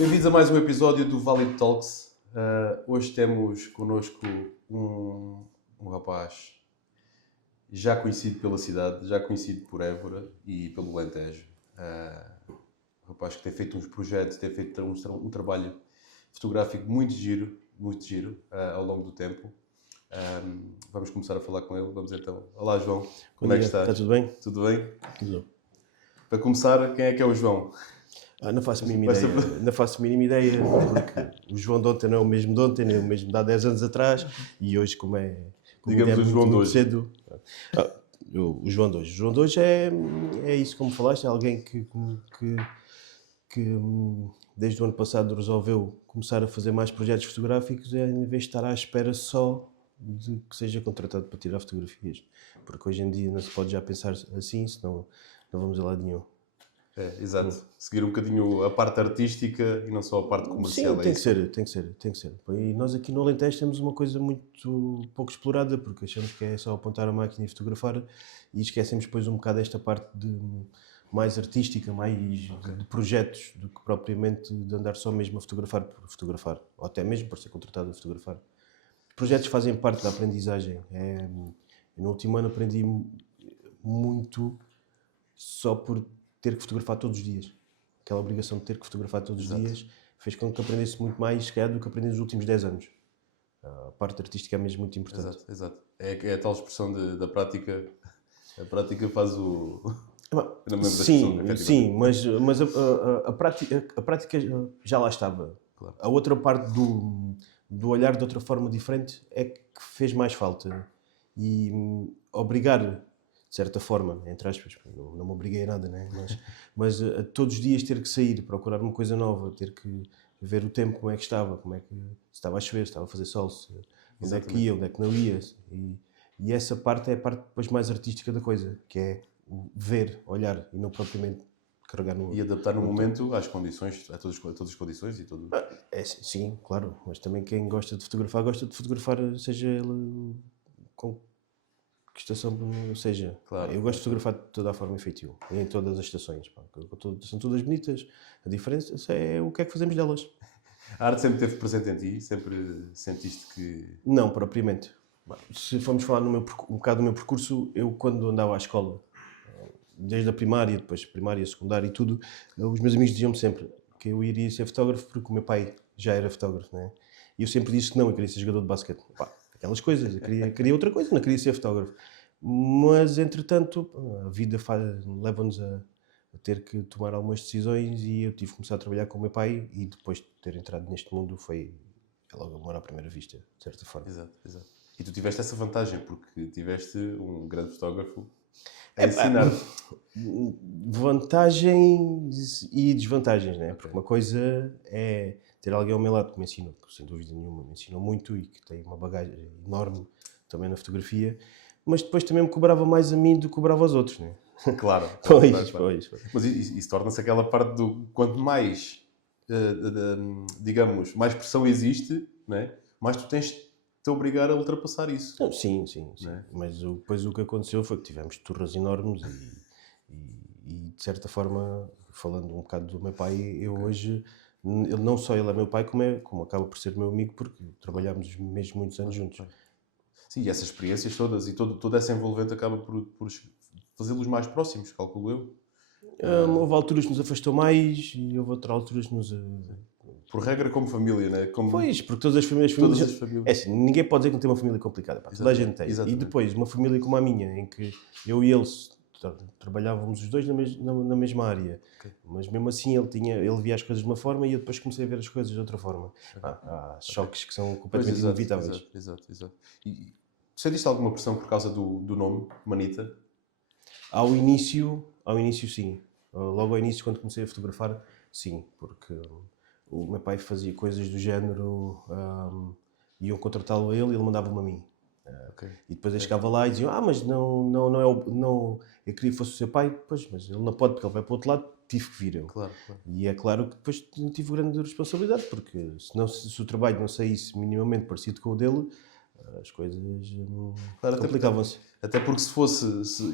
Bem-vindos a mais um episódio do Valid Talks. Hoje temos connosco um rapaz já conhecido pela cidade, já conhecido por Évora e pelo Alentejo. Um rapaz que tem feito uns projetos, tem feito um trabalho fotográfico muito giro ao longo do tempo. Vamos começar a falar com ele. Vamos então. Olá, João. Como é que estás? Está tudo bem? Tudo bem? Tudo. Para começar, quem é que é o João? Não faço a mínima ideia. Não faço a mínima ideia, porque o João de ontem não é o mesmo de ontem, nem o mesmo de há 10 anos atrás, e hoje, Digamos o João de hoje. Cedo. O João de hoje. O João de hoje é isso, como falaste, é alguém que desde o ano passado resolveu começar a fazer mais projetos fotográficos, em vez de estar à espera só de que seja contratado para tirar fotografias. Porque hoje em dia não se pode já pensar assim, senão não vamos a lado nenhum. Exato. Seguir um bocadinho a parte artística e não só a parte comercial. Sim, tem que ser. E nós aqui no Alentejo temos uma coisa muito pouco explorada, porque achamos que é só apontar a máquina e fotografar, e esquecemos depois um bocado esta parte mais artística, mais de projetos, do que propriamente de andar só mesmo a fotografar por fotografar, ou até mesmo por ser contratado a fotografar. Projetos fazem parte da aprendizagem. No último ano aprendi muito só por ter que fotografar todos os dias. Aquela obrigação de ter que fotografar todos os dias fez com que aprendesse muito mais, se calhar, do que aprendi nos últimos 10 anos. A parte artística é mesmo muito importante. Exato. É a tal expressão da prática. A prática faz o... Sim, mas a prática já lá estava. Claro. A outra parte do olhar de outra forma diferente é que fez mais falta. E obrigar, de certa forma, entre aspas, não me obriguei a nada, né? mas a todos os dias ter que sair, procurar uma coisa nova, ter que ver o tempo, como é que estava, se estava a chover, se estava a fazer sol, onde é que ia, onde é que não ia. E essa parte é a parte depois mais artística da coisa, que é ver, olhar e não propriamente carregar no... E adaptar no momento às condições, a todas as condições e tudo. Sim, claro, mas também quem gosta de fotografar, seja ele com que estação, seja. Claro, eu gosto de fotografar de toda a forma e feitio, em todas as estações. São todas bonitas, a diferença é o que é que fazemos delas. A arte sempre esteve presente em ti? Sempre sentiste que... Não, propriamente. Se formos falar um bocado do meu percurso, eu quando andava à escola, desde a primária, depois primária, secundária e tudo, os meus amigos diziam-me sempre que eu iria ser fotógrafo porque o meu pai já era fotógrafo, né? E eu sempre disse que não, eu queria ser jogador de basquete. Aquelas coisas, eu queria outra coisa, não queria ser fotógrafo. Mas, entretanto, a vida leva-nos a ter que tomar algumas decisões e eu tive que começar a trabalhar com o meu pai e depois de ter entrado neste mundo foi logo amor à primeira vista, de certa forma. Exato. E tu tiveste essa vantagem porque tiveste um grande fotógrafo a ensinar. Vantagens e desvantagens, né? Porque uma coisa é ter alguém ao meu lado que me ensinou, sem dúvida nenhuma, me ensinou muito e que tem uma bagagem enorme também na fotografia, mas depois também me cobrava mais a mim do que cobrava aos outros, né? Claro. Pois. Mas isso torna-se aquela parte do quanto mais, digamos, mais pressão existe, né? Mais tu tens de te obrigar a ultrapassar isso. Não, sim. Né? Mas depois o que aconteceu foi que tivemos turras enormes e de certa forma, falando um bocado do meu pai, eu hoje, não só ele é meu pai, como acaba por ser meu amigo, porque trabalhámos mesmo muitos anos juntos. Sim, e essas experiências todas e toda essa envolvente acaba por fazê-los mais próximos, calculo eu. Houve alturas que nos afastou mais e houve outras alturas que nos... Por regra, como família, né? Pois, porque todas as famílias... É assim, ninguém pode dizer que não tem uma família complicada. Toda a gente tem. Exatamente. E depois, uma família como a minha, em que eu e ele trabalhávamos os dois na mesma área. Okay. Mas mesmo assim ele via as coisas de uma forma e eu depois comecei a ver as coisas de outra forma. Há choques que são completamente inevitáveis. Exato. E sentiste alguma pressão por causa do nome, Manita? Ao início sim. Logo ao início, quando comecei a fotografar, sim. Porque o meu pai fazia coisas do género, iam contratá-lo a ele e ele mandava-me a mim. Okay. E depois eu chegava lá e diziam, mas não, eu queria que fosse o seu pai, pois, mas ele não pode porque ele vai para o outro lado, tive que vir eu. Claro. E é claro que depois tive grande responsabilidade, porque se o trabalho não saísse minimamente parecido com o dele, as coisas complicavam-se. Até porque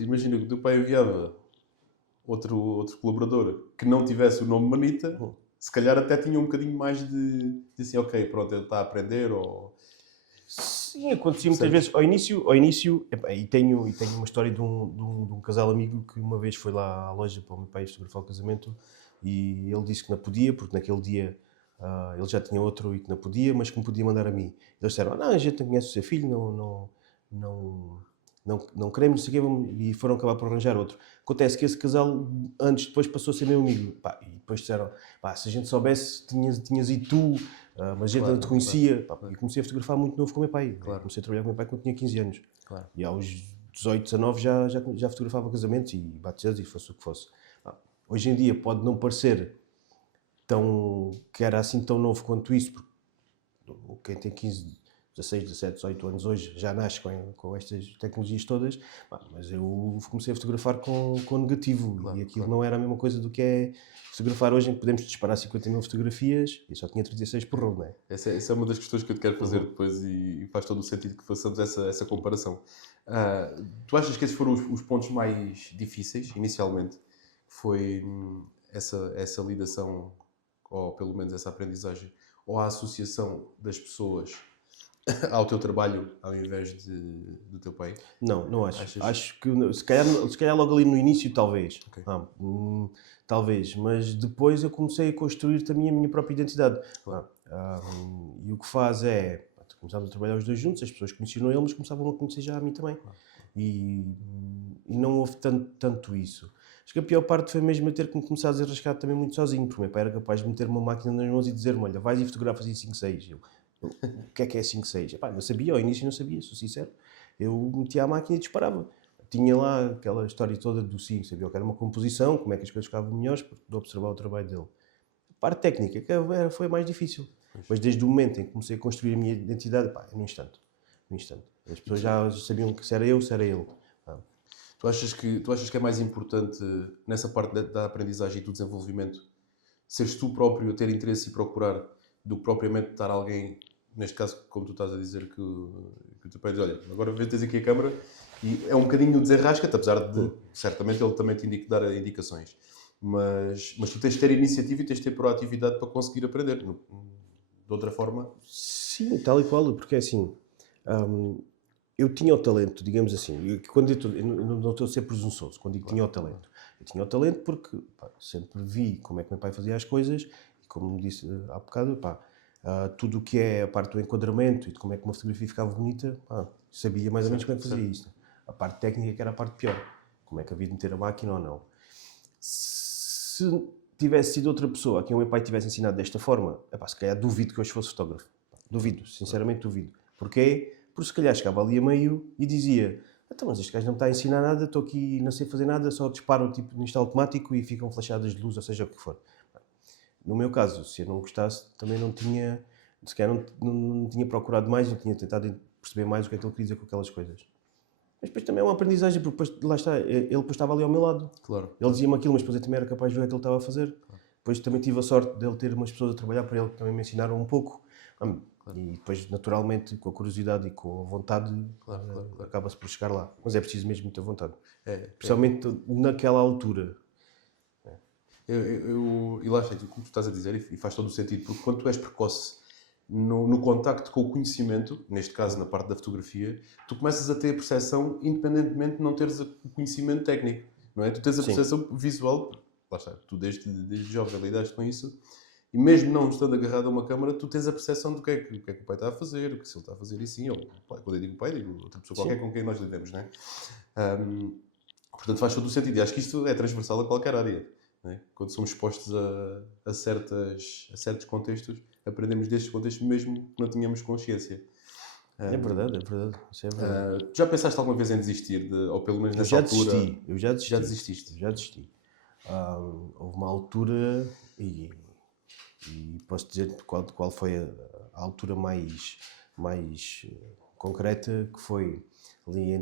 imagina que o teu pai enviava outro colaborador que não tivesse o nome Manita, se calhar até tinham um bocadinho mais de assim, ok, pronto, ele está a aprender, ou... Sim, acontecia muitas vezes. Ao início epá, e tenho uma história de um casal amigo que uma vez foi lá à loja para o meu pai fotografar o casamento e ele disse que não podia, porque naquele dia ele já tinha outro e que não podia, mas que me podia mandar a mim. Eles disseram, não, a gente não conhece o seu filho, não queremos, não sei o quê, e foram acabar por arranjar outro. Acontece que esse casal, depois passou a ser meu amigo. Pá, e depois disseram, pá, se a gente soubesse, tinhas ido tu, mas a gente Claro, não te conhecia. Pá, claro. E comecei a fotografar muito novo com o meu pai. Claro. Comecei a trabalhar com o meu pai quando tinha 15 anos. Claro. E aos 18, 19 já fotografava casamentos e batizados e fosse o que fosse. Pá, hoje em dia pode não parecer que era assim tão novo quanto isso, porque quem tem 15, 16, 17, 18 anos hoje já nasce com estas tecnologias todas, mas eu comecei a fotografar com negativo, Claro, e aquilo claro. não era a mesma coisa do que é fotografar hoje, em que podemos disparar 50 mil fotografias e só tinha 36 por rolo, não é? Essa é uma das questões que eu te quero fazer depois, e faz todo o sentido que façamos essa comparação. Tu achas que esses foram os pontos mais difíceis, inicialmente? Foi essa lidação, ou pelo menos essa aprendizagem, ou a associação das pessoas ao teu trabalho, ao invés do teu pai? Não acho. Achas? Acho que se calhar logo ali no início, talvez. Ok. Talvez, mas depois eu comecei a construir também a minha própria identidade. Claro. E o que faz é, começámos a trabalhar os dois juntos, as pessoas conheciam ele, mas começavam a conhecer já a mim também. E não houve tanto isso. Acho que a pior parte foi mesmo eu ter que me começar a desarrascar também muito sozinho, porque o meu pai era capaz de meter uma máquina nas mãos e dizer-me, olha, vais e fotografas em 5.6. O que é 5.6? Epá, não sabia, ao início não sabia, sou sincero. Eu metia a máquina e disparava. Tinha lá aquela história toda do sim, sabia o que era uma composição, como é que as coisas ficavam melhores, de observar o trabalho dele. A parte técnica foi a mais difícil. Mas desde o momento em que comecei a construir a minha identidade, pá, no instante. As pessoas já sabiam que se era eu, se era ele. Tu achas que é mais importante nessa parte da aprendizagem e do desenvolvimento seres tu próprio a ter interesse e procurar, do que propriamente estar alguém, neste caso, como tu estás a dizer, que o teu pai diz, olha, agora tens aqui a câmara, e é um bocadinho desarrasca-te, apesar de, certamente, ele também te dar indicações. Mas tu tens de ter iniciativa e tens de ter proatividade para conseguir aprender. De outra forma... Sim, tal e qual, porque é assim, eu tinha o talento, digamos assim, eu não estou a ser presunçoso quando digo que tinha o talento. Eu tinha o talento porque sempre vi como é que meu pai fazia as coisas e, como disse há bocado, tudo o que é a parte do enquadramento e de como é que uma fotografia ficava bonita, sabia mais ou menos como é que fazia isto. A parte técnica que era a parte pior, como é que havia de meter a máquina ou não. Se tivesse sido outra pessoa a quem o meu pai tivesse ensinado desta forma, se calhar duvido que hoje fosse fotógrafo. Duvido, sinceramente duvido. Porquê? Porque se calhar chegava ali a meio e dizia, então, mas este gajo não me está a ensinar nada, estou aqui, não sei fazer nada, só disparo tipo nisto automático e ficam flashadas de luz, ou seja o que for. No meu caso, se eu não gostasse, também não tinha, se calhar não tinha procurado mais, não tinha tentado perceber mais o que é que ele queria dizer com aquelas coisas. Mas depois também é uma aprendizagem, porque depois, lá está, ele depois estava ali ao meu lado. Claro. Ele dizia-me aquilo, mas depois eu também era capaz de ver o que ele estava a fazer. Claro. Depois também tive a sorte dele ter umas pessoas a trabalhar para ele que também me ensinaram um pouco. Claro. E depois, naturalmente, com a curiosidade e com a vontade, acaba-se por chegar lá. Mas é preciso mesmo muita vontade. Principalmente naquela altura. E lá está, como tu estás a dizer, e faz todo o sentido, porque quando tu és precoce no contacto com o conhecimento, neste caso na parte da fotografia, tu começas a ter a percepção independentemente de não teres o conhecimento técnico, não é? Tu tens a percepção visual, lá está, tu desde jovem lidaste com isso, e mesmo não estando agarrado a uma câmara, tu tens a percepção do que é que o pai está a fazer, o que se ele está a fazer e sim, ou quando eu digo pai, digo outra pessoa qualquer com quem nós lidamos, não é? Portanto, faz todo o sentido, e acho que isto é transversal a qualquer área. É? Quando somos expostos a certos contextos, aprendemos destes contextos mesmo que não tínhamos consciência. É verdade. Isso é verdade. Já pensaste alguma vez em desistir? Ou pelo menos nessa altura? Eu já desisti. Já desististe? Já desisti. Houve uma altura, e posso dizer qual foi a altura mais concreta, que foi ali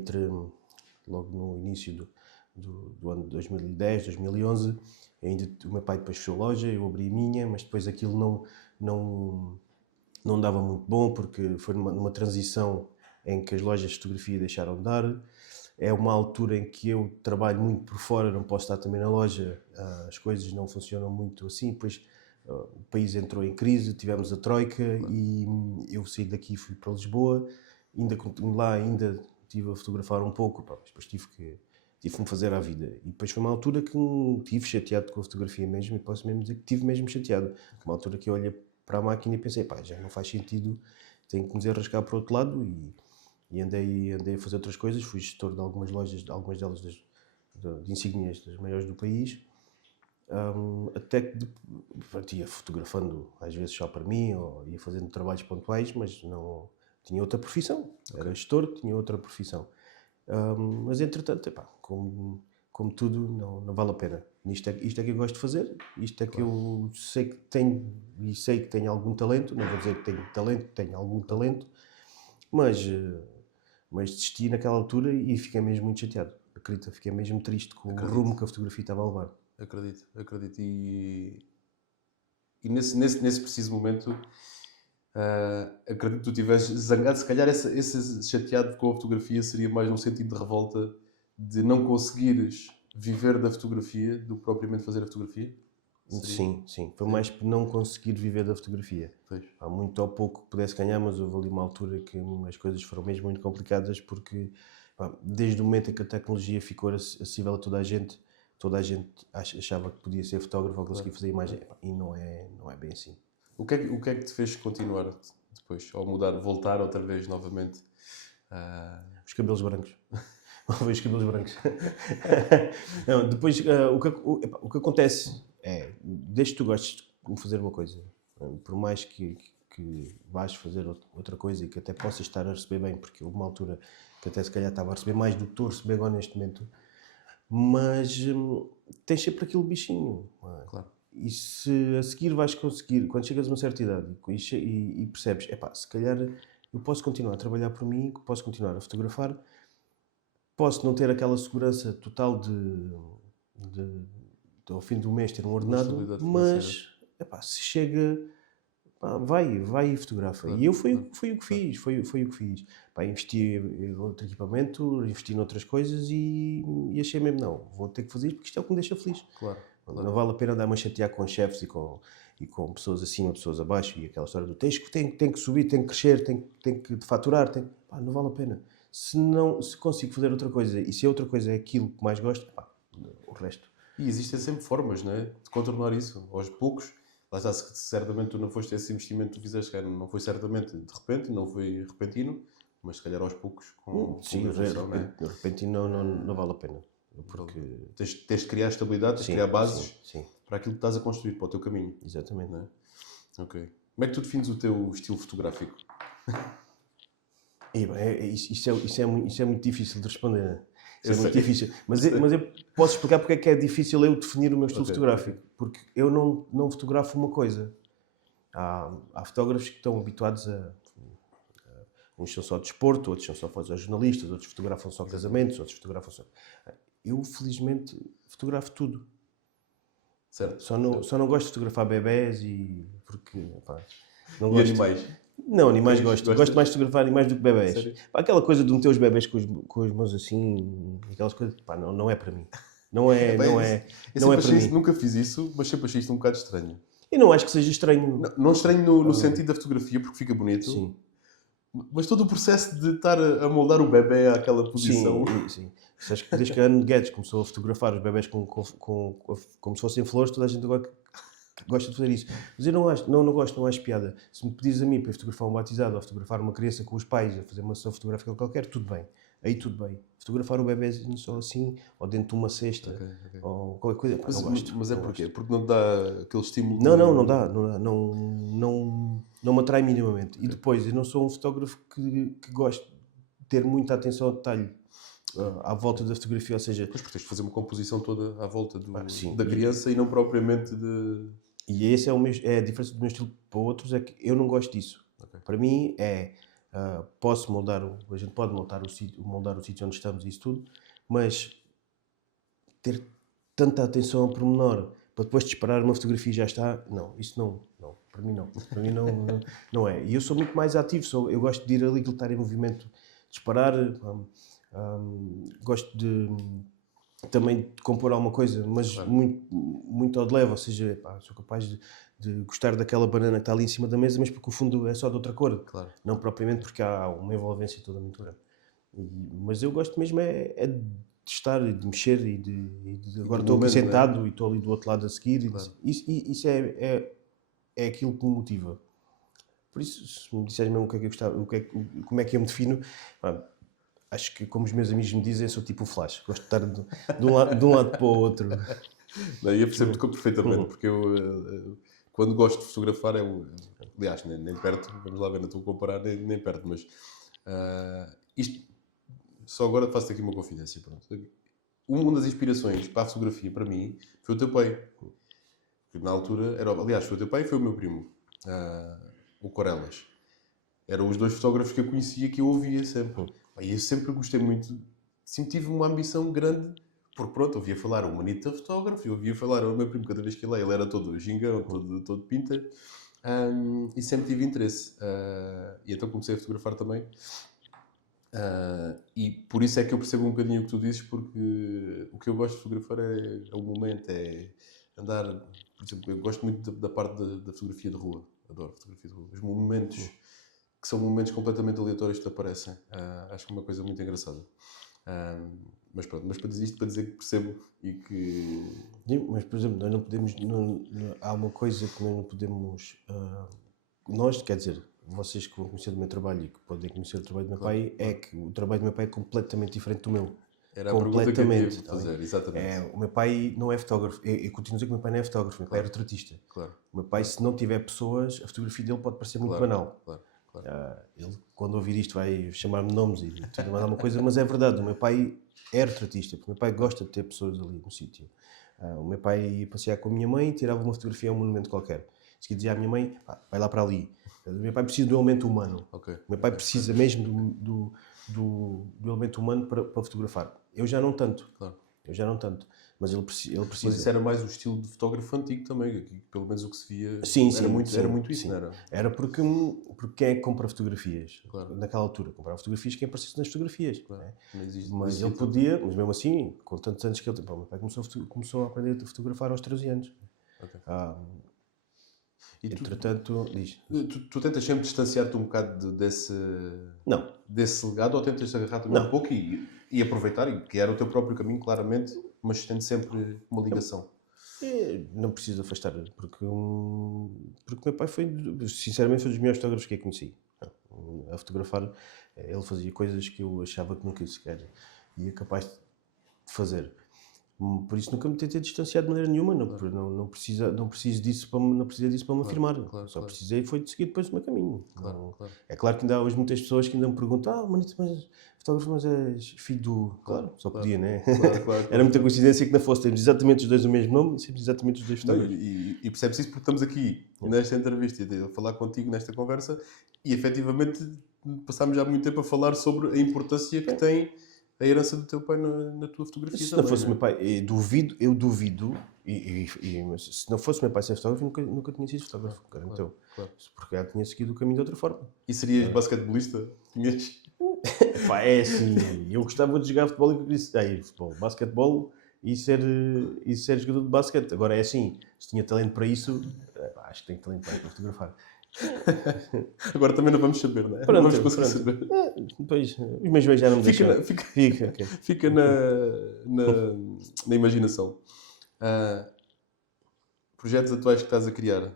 logo no início do ano de 2010, 2011, ainda o meu pai depois fechou a loja, eu abri a minha, mas depois aquilo não dava muito bom, porque foi numa transição em que as lojas de fotografia deixaram de dar. É uma altura em que eu trabalho muito por fora, não posso estar também na loja, as coisas não funcionam muito assim, depois o país entrou em crise, tivemos a Troika e eu saí daqui e fui para Lisboa, ainda estive a fotografar um pouco, pá, mas depois tive que me fazer à vida. E depois foi uma altura que estive chateado com a fotografia mesmo, e posso mesmo dizer que estive mesmo chateado. Uma altura que eu olhei para a máquina e pensei, pá, já não faz sentido, tenho que me desenrascar para o outro lado, e andei a fazer outras coisas. Fui gestor de algumas lojas, algumas delas de insígnias das maiores do país. Até que ia fotografando às vezes só para mim, ou ia fazendo trabalhos pontuais, mas não tinha outra profissão. Era gestor, tinha outra profissão. Mas entretanto, epá, como tudo, não vale a pena. Isto é que eu gosto de fazer, isto é que eu sei que tenho, e sei que tenho algum talento. Não vou dizer que tenho talento, tenho algum talento, mas desisti naquela altura e fiquei mesmo muito chateado. Acredita, fiquei mesmo triste com o rumo que a fotografia estava a levar. Acredito. E nesse preciso momento, acredito que tu estivesse zangado. Se calhar esse chateado com a fotografia seria mais num sentido de revolta, de não conseguires viver da fotografia do que propriamente fazer a fotografia? Sim. Foi mais por não conseguir viver da fotografia. Pois. Há muito ou pouco que pudesse ganhar, mas houve ali uma altura que as coisas foram mesmo muito complicadas, porque desde o momento em que a tecnologia ficou acessível a toda a gente achava que podia ser fotógrafo ou conseguir fazer imagem. E não é bem assim. O que é que te fez continuar depois? Ou mudar, voltar outra vez novamente? Os cabelos brancos. Os cabelos brancos. Não, depois, o que acontece é, desde que tu gostes de fazer uma coisa, por mais que vais fazer outra coisa e que até possas estar a receber bem, porque houve uma altura que até se calhar estava a receber mais do que estou a receber agora neste momento, mas tens sempre aquele bichinho. Claro. E se a seguir vais conseguir, quando chegas a uma certa idade e percebes, se calhar eu posso continuar a trabalhar por mim, posso continuar a fotografar, posso não ter aquela segurança total de ao fim do mês ter um ordenado, mas se chega, vai e fotografa. Claro, e eu foi o que fiz, foi o que fiz. Investi em outro equipamento, investi noutras coisas e achei mesmo, não, vou ter que fazer isto porque isto é o que me deixa feliz. Claro. Não vale a pena andar-me a chatear com chefes e com pessoas acima, pessoas abaixo, e aquela história do tem que subir, tem que crescer, tem que faturar, não vale a pena. Se consigo fazer outra coisa, e se a outra coisa é aquilo que mais gosto, o resto. E existem sempre formas, não é, de contornar isso, aos poucos. Lá está, certamente tu não foste esse investimento que tu fizeste, não foi certamente de repente, não foi repentino, mas se calhar aos poucos sim, de repentino não vale a pena. Porque tens de criar estabilidade, tens de criar bases sim. para aquilo que estás a construir, para o teu caminho. Exatamente. Não é? Ok. Como é que tu defines o teu estilo fotográfico? Isso é muito difícil de responder. Isso é muito difícil. Mas eu posso explicar porque é que é difícil eu definir o meu estilo fotográfico. Porque eu não fotografo uma coisa. Há fotógrafos que estão habituados uns são só desporto, outros são só fotojornalistas, outros fotografam só casamentos, outros fotografam só... Eu, felizmente, fotografo tudo. Certo. Só não gosto de fotografar bebés porque... não gosto. E animais? Não, animais gosto. Gosto mais de fotografar animais do que bebés. Aquela coisa de meter os bebés com as mãos assim, aquelas coisas, não é para mim. Não é para mim. Nunca fiz isso, mas sempre achei isto um bocado estranho. E não acho que seja estranho. Não estranho no sentido da fotografia, porque fica bonito. Sim. Mas todo o processo de estar a moldar o bebé àquela posição. Sim. Desde que a Anne Guedes começou a fotografar os bebés como se fossem flores, toda a gente agora gosta de fazer isso. Mas eu não gosto, não acho piada. Se me pedires a mim para fotografar um batizado ou fotografar uma criança com os pais, a fazer uma sessão fotográfica qualquer, tudo bem. Aí tudo bem. Fotografar o bebé só assim, ou dentro de uma cesta, okay. Ou qualquer coisa, não gosto. Mas é porquê? Porque não dá aquele estímulo? Não dá. Não me atrai minimamente. Okay. E depois, eu não sou um fotógrafo que gosto de ter muita atenção ao detalhe à volta da fotografia, ou seja... Pois, porque tens de fazer uma composição toda à volta da criança e não propriamente de... E esse é a diferença do meu estilo para outros, é que eu não gosto disso. Okay. Para mim a gente pode moldar o sítio onde estamos e isso tudo, mas ter tanta atenção ao pormenor para depois disparar uma fotografia e já está, isso não, para mim não é. E eu sou muito mais ativo, eu gosto de ir ali, estar em movimento, disparar, gosto também de compor alguma coisa, mas muito ao de leve, ou seja, sou capaz de de gostar daquela banana que está ali em cima da mesa, mas porque o fundo é só de outra cor. Claro. Não propriamente porque há uma envolvência toda muito grande. Mas eu gosto mesmo é de estar e de mexer agora estou aqui sentado e estou ali do outro lado a seguir. Claro. Isso é aquilo que me motiva. Por isso, se me disseres mesmo o que é que eu gostava, como é que eu me defino, acho que, como os meus amigos me dizem, sou tipo o Flash. Gosto de estar de um lado para o outro. Não, eu percebo-te perfeitamente, porque eu, quando gosto de fotografar, aliás, nem perto, vamos lá ver, não estou a comparar, nem perto, mas isto, só agora faço-te aqui uma confidência. Pronto. Uma das inspirações para a fotografia, para mim, foi o teu pai. Na altura, aliás, foi o teu pai e foi o meu primo, o Corelas. Eram os dois fotógrafos que eu conhecia, que eu ouvia sempre. E eu sempre gostei muito, sempre tive uma ambição grande, porque pronto, ouvia falar o Manita fotógrafo, eu ouvia falar o meu primo, cada vez que ele era todo gingão, todo pinta, e sempre tive interesse. E então comecei a fotografar também. E por isso é que eu percebo um bocadinho o que tu dizes, porque o que eu gosto de fotografar é o momento, é andar. Por exemplo, eu gosto muito da parte da fotografia de rua, adoro fotografia de rua. Os momentos que são momentos completamente aleatórios que te aparecem, acho que é uma coisa muito engraçada. Mas pronto, mas para dizer isto, para dizer que percebo e que. Sim, mas por exemplo, nós não podemos. Há uma coisa que nós não podemos. Nós, quer dizer, vocês que vão conhecer o meu trabalho e que podem conhecer o trabalho do meu pai, é que o trabalho do meu pai é completamente diferente do meu. Era a pergunta que eu ia fazer, exatamente. O meu pai não é fotógrafo. Eu continuo a dizer que o meu pai não é fotógrafo, o meu pai é retratista. Claro. O meu pai, se não tiver pessoas, a fotografia dele pode parecer muito banal. Claro. Ele, quando ouvir isto, vai chamar-me nomes e tudo mais alguma coisa, mas é verdade, o meu pai é retratista, porque o meu pai gosta de ter pessoas ali no sítio. O meu pai ia passear com a minha mãe e tirava uma fotografia a um monumento qualquer. Se dizia à minha mãe, vai lá para ali. O meu pai precisa do elemento humano. Okay. O meu pai precisa mesmo do elemento humano para fotografar. Eu já não tanto. Claro. Eu já não tanto. Mas ele precisa. Mas isso era mais o estilo de fotógrafo antigo também, aqui, pelo menos o que se via. Sim, era muito isso, não era? Era porque quem é que compra fotografias? Claro. Naquela altura, comprava fotografias quem aparecesse nas fotografias. Claro. Mas ele podia, mas mesmo assim, com tantos anos que ele tem. O meu pai começou a aprender a fotografar aos 13 anos. Okay. E entretanto, diz. Tu tentas sempre distanciar-te um bocado desse legado, ou tentas agarrar também um pouco e aproveitar e criar o teu próprio caminho, claramente, mas tendo sempre uma ligação? Não preciso afastar, porque o meu pai sinceramente, foi dos melhores fotógrafos que eu conheci. A fotografar, ele fazia coisas que eu achava que nunca sequer ia capaz de fazer. Por isso nunca me tentei distanciar de maneira nenhuma, não preciso disso para me afirmar. Só precisei foi de seguir depois o meu caminho. Claro. É claro que ainda há hoje muitas pessoas que ainda me perguntam, Manito, mas fotógrafo, mas és filho do... Claro, só podia, né? Claro. Era muita coincidência que não fosse, temos exatamente os dois o mesmo nome e sempre exatamente os dois fotógrafos. E percebes isso porque estamos aqui, nesta entrevista, a falar contigo nesta conversa, e efetivamente passámos já muito tempo a falar sobre a importância que tem a herança do teu pai na tua fotografia. Se não fosse o meu pai, eu duvido, mas se não fosse o meu pai ser fotógrafo, nunca tinha sido fotógrafo, garanto. Porque já tinha seguido o caminho de outra forma. E serias basquetebolista? Tinhas? É assim, eu gostava de jogar futebol e eu disse, futebol, basquetebol e ser jogador de basquete. Agora é assim, se tinha talento para isso, acho que tenho talento para fotografar. Agora também não vamos saber, não é? Pronto, não vamos conseguir saber. Depois, os meus beijos já não me deixam. Fica na imaginação. Projetos atuais que estás a criar?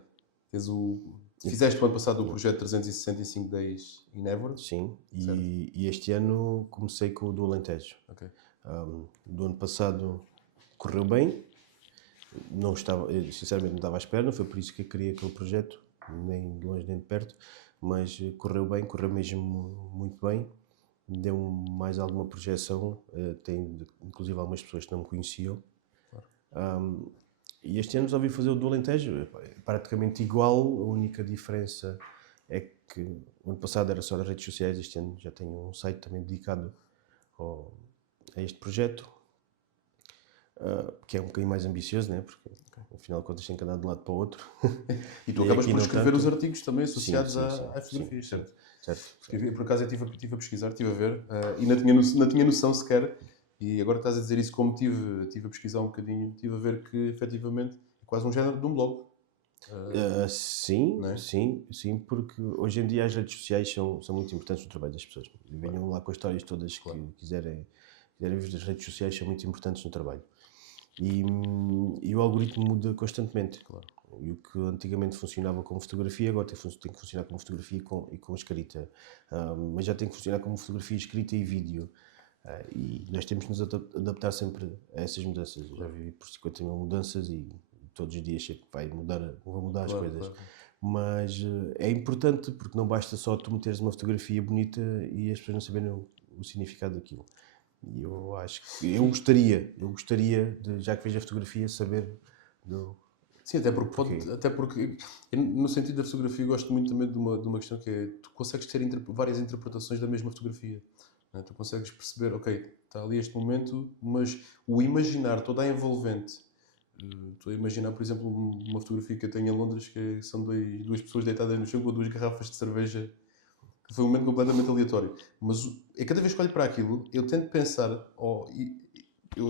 Fizeste o ano passado o projeto 365 Days in Évora? Sim, e este ano comecei com o do Alentejo. Okay. Do ano passado correu bem, sinceramente não estava à espera, não foi por isso que eu criei aquele projeto, nem de longe nem de perto, mas correu bem, correu mesmo muito bem, deu mais alguma projeção, tem inclusive algumas pessoas que não me conheciam. Claro. E este ano resolvi fazer o do Alentejo, é praticamente igual, a única diferença é que o ano passado era só nas redes sociais, este ano já tenho um site também dedicado a este projeto, que é um bocadinho mais ambicioso, né? Porque afinal de contas tem que andar de um lado para o outro. E tu acabas por escrever os artigos também associados à fotografia, certo? Porque, por acaso eu estive a pesquisar, estive a ver, e não tinha noção sequer. E agora estás a dizer isso como estive a pesquisar um bocadinho, estive a ver que efetivamente é quase um género de um blog. Sim, não é? sim, porque hoje em dia as redes sociais são muito importantes no trabalho das pessoas. E venham lá com as histórias todas que quiserem ver, as redes sociais são muito importantes no trabalho. E o algoritmo muda constantemente. Claro. E o que antigamente funcionava como fotografia, agora tem que funcionar como fotografia e com escrita. Mas já tem que funcionar como fotografia, escrita e vídeo. E nós temos que nos adaptar sempre a essas mudanças. Eu já vivi por 50 mil mudanças e todos os dias sei que vão mudar as coisas. Claro. Mas é importante porque não basta só tu meteres uma fotografia bonita e as pessoas não saberem o significado daquilo. E eu acho que eu gostaria de, já que vejo a fotografia, saber do. Sim, até porque no sentido da fotografia eu gosto muito também de uma questão que é tu consegues ter várias interpretações da mesma fotografia. Não é? Tu consegues perceber, ok, está ali este momento, mas o imaginar toda a envolvente. Estou a imaginar, por exemplo, uma fotografia que eu tenho em Londres que são duas pessoas deitadas no chão com duas garrafas de cerveja. Foi um momento completamente aleatório. Mas cada vez que olho para aquilo, eu tento pensar,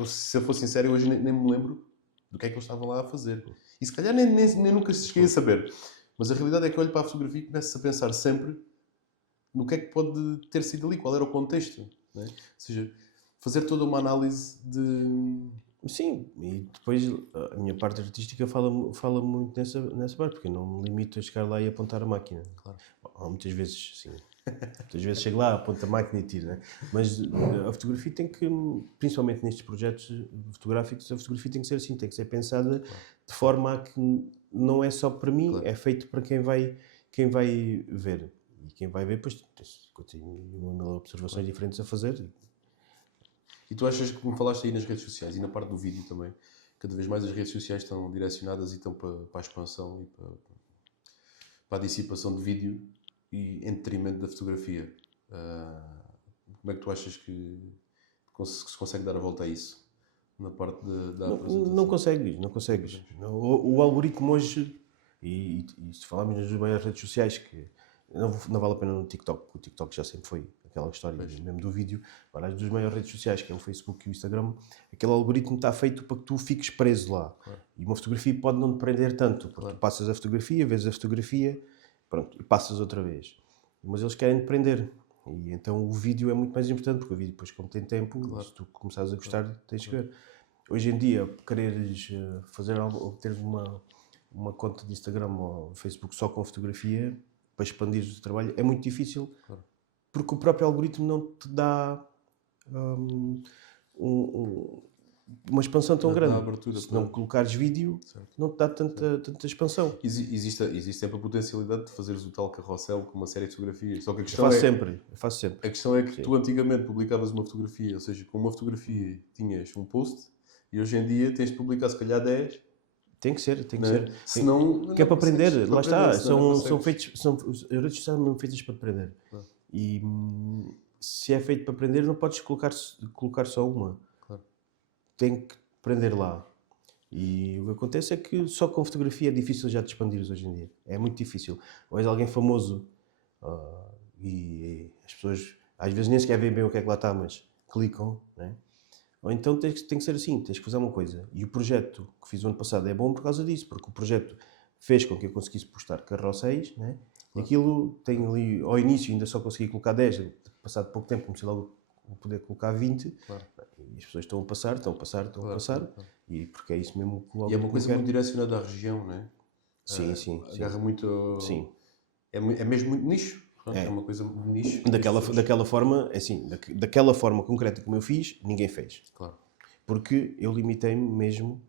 se eu for sincero, eu hoje nem me lembro do que é que eles estavam lá a fazer. E se calhar nem nunca se cheguei a saber. Mas a realidade é que eu olho para a fotografia e começo a pensar sempre no que é que pode ter sido ali, qual era o contexto. Não é? Ou seja, fazer toda uma análise de... Sim, e depois a minha parte artística fala muito nessa parte, porque eu não me limito a chegar lá e apontar a máquina. Claro. Bom, muitas vezes, sim. Muitas vezes chego lá, aponto a máquina e tiro, né? Mas a fotografia tem que, principalmente nestes projetos fotográficos, a fotografia tem que ser assim, tem que ser pensada de forma a que não é só para mim, é feito para quem vai ver. E quem vai ver, depois tem uma mil observações diferentes a fazer. E tu achas que, como falaste aí nas redes sociais e na parte do vídeo também, cada vez mais as redes sociais estão direcionadas e estão para a expansão e para a dissipação de vídeo e em detrimento da fotografia. Como é que tu achas que se consegue dar a volta a isso? Na parte da apresentação? Não consegues. O algoritmo hoje, e se falarmos nas maiores redes sociais, que não vale a pena no TikTok, porque o TikTok já sempre foi aquela história mesmo do vídeo. Agora, as duas maiores redes sociais, que é o Facebook e o Instagram, aquele algoritmo está feito para que tu fiques preso lá. Claro. E uma fotografia pode não te prender tanto, porque tu passas a fotografia, vês a fotografia, pronto, e passas outra vez. Mas eles querem te prender. E então o vídeo é muito mais importante, porque o vídeo, depois, como tem tempo, se tu começares a gostar, tens que ver. Hoje em dia, quereres fazer algo, ou ter uma conta de Instagram ou Facebook só com fotografia, para expandir o trabalho, é muito difícil, porque o próprio algoritmo não te dá uma expansão tão grande. Se não colocares vídeo, não te dá tanta expansão. Existe sempre a potencialidade de fazeres o tal carrossel com uma série de fotografias. Só que Eu faço sempre. A questão é que tu antigamente publicavas uma fotografia, ou seja, com uma fotografia tinhas um post, e hoje em dia tens de publicar se calhar 10. Tem que ser. Senão, que é para aprender, lá está. As redes sociais são mesmo feitas para aprender. E se é feito para aprender, não podes colocar só uma. Claro. Tem que aprender lá. E o que acontece é que só com fotografia é difícil já te expandires hoje em dia. É muito difícil. Ou és alguém famoso e as pessoas às vezes nem sequer veem bem o que é que lá está, mas clicam, né? Ou então tem que ser assim, tens que fazer uma coisa. E o projeto que fiz o ano passado é bom por causa disso, porque o projeto fez com que eu conseguisse postar carrosséis, né? E aquilo tem ali, ao início ainda só consegui colocar 10, passado pouco tempo comecei logo a poder colocar 20, e as pessoas estão a passar, e porque é isso mesmo que o E é uma coisa muito direcionada à região, não é? Sim. Agarra muito... Sim. É mesmo muito nicho. É uma coisa de nicho. Daquela forma, assim, daquela forma concreta como eu fiz, ninguém fez. Claro. Porque eu limitei-me mesmo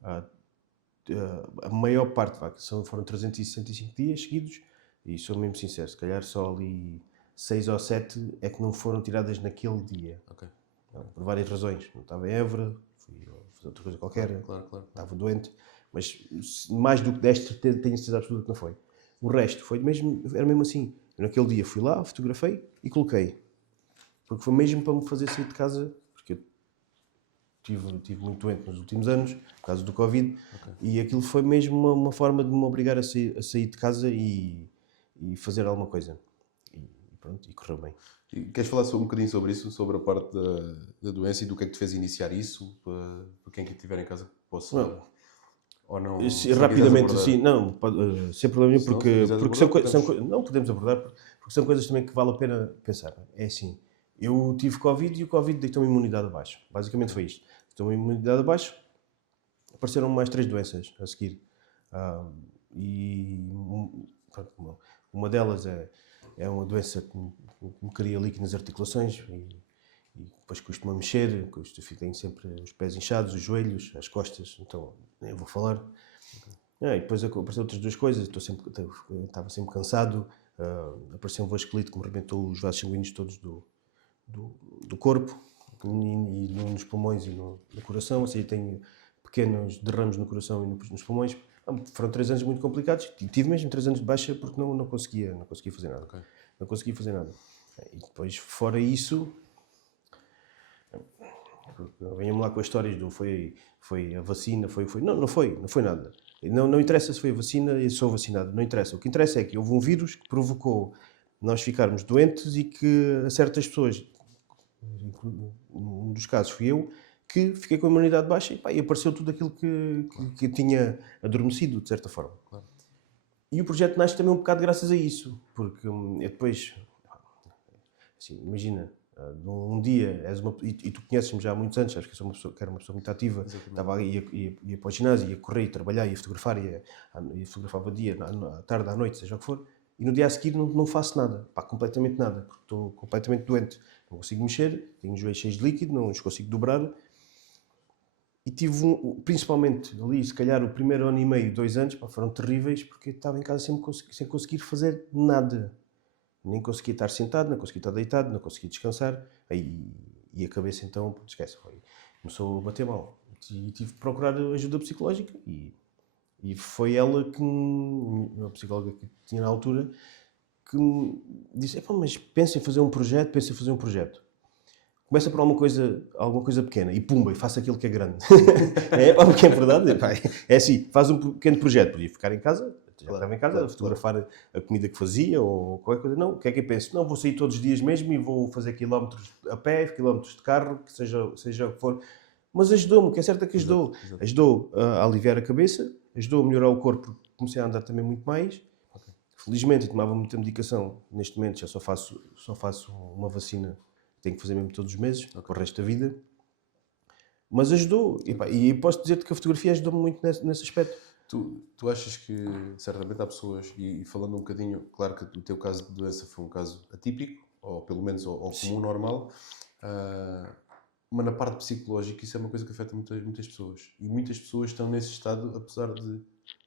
a maior parte, foram 365 dias seguidos, e sou mesmo sincero, se calhar só ali 6 ou 7 é que não foram tiradas naquele dia. Okay. Por várias razões. Não estava em Évora, fui fazer outra coisa qualquer, claro. Estava doente, mas mais do que 10 tenho certeza absoluta que não foi. O resto era mesmo assim. Eu, naquele dia fui lá, fotografei e coloquei. Porque foi mesmo para me fazer sair de casa, porque eu tive muito doente nos últimos anos, por causa do Covid, e aquilo foi mesmo uma forma de me obrigar a sair de casa e fazer alguma coisa. E pronto, e correu bem. E queres falar um bocadinho sobre isso, sobre a parte da doença e do que é que te fez iniciar isso, para quem estiver em casa possa Ou não? Sim, Se não rapidamente, quiseres sim, abordar? não, sem problema nenhum, Se não, se porque, não quiseres porque são, abordar, podemos. não podemos abordar, porque são coisas também que vale a pena pensar. É assim, eu tive Covid e o Covid deitou-me a imunidade abaixo. Basicamente foi isto. Deitou-me a imunidade abaixo, apareceram mais 3 doenças a seguir. Ah, e pronto, uma delas é uma doença que me cria líquido nas articulações e depois custa-me a mexer, tenho sempre os pés inchados, os joelhos, as costas, então nem vou falar. E depois apareceram outras 2 coisas, estava sempre cansado, apareceu um vasculite que me arrebentou os vasos sanguíneos todos do corpo, e nos pulmões e no coração, ou seja, tenho pequenos derrames no coração e nos pulmões. Foram 3 anos muito complicados, tive mesmo 3 anos de baixa porque não conseguia fazer nada. Ok. Não conseguia fazer nada. E depois, fora isso, venham-me lá com as histórias do foi a vacina, não foi nada. Não interessa se foi a vacina e sou vacinado, não interessa. O que interessa é que houve um vírus que provocou nós ficarmos doentes e que a certas pessoas, um dos casos fui eu, que fiquei com a imunidade baixa e apareceu tudo aquilo que tinha adormecido, de certa forma. Claro. E o projeto nasce também um bocado graças a isso, porque eu depois, assim, imagina, um dia, e tu conheces-me já há muitos anos, sabes que eu sou que era uma pessoa muito ativa, estava ali, ia para o ginásio, ia correr, ia trabalhar, ia fotografar, ia fotografava dia, à tarde, à noite, seja o que for, e no dia a seguir não faço nada, completamente nada, porque estou completamente doente, não consigo mexer, tenho os joelhos cheios de líquido, não os consigo dobrar, e tive principalmente ali, se calhar, o primeiro ano e meio, 2 anos, foram terríveis, porque eu estava em casa sem conseguir fazer nada. Nem conseguia estar sentado, não conseguia estar deitado, não conseguia descansar. E a cabeça, então, esquece, começou a bater mal. E tive que procurar ajuda psicológica e foi ela que, uma psicóloga que tinha na altura, que me disse, mas pensa em fazer um projeto. Começa por alguma coisa pequena e pumba, e faça aquilo que é grande. Porque é verdade. É assim, faz um pequeno projeto. Podia ficar em casa, estava em casa, a fotografar a comida que fazia ou qualquer coisa. Não, o que é que eu penso? Não, vou sair todos os dias mesmo e vou fazer quilómetros a pé, quilómetros de carro, que seja o que for. Mas ajudou-me, o que é certo é que ajudou. Exato. Ajudou a aliviar a cabeça, ajudou a melhorar o corpo, porque comecei a andar também muito mais. Okay. Felizmente, eu tomava muita medicação. Neste momento já só faço uma vacina. Tenho que fazer mesmo todos os meses, para o resto da vida. Mas ajudou. E posso dizer-te que a fotografia ajudou-me muito nesse aspecto. Tu achas que, certamente há pessoas, e falando um bocadinho, claro que o teu caso de doença foi um caso atípico, ou pelo menos ao comum normal, mas na parte psicológica isso é uma coisa que afeta muitas pessoas. E muitas pessoas estão nesse estado, apesar de,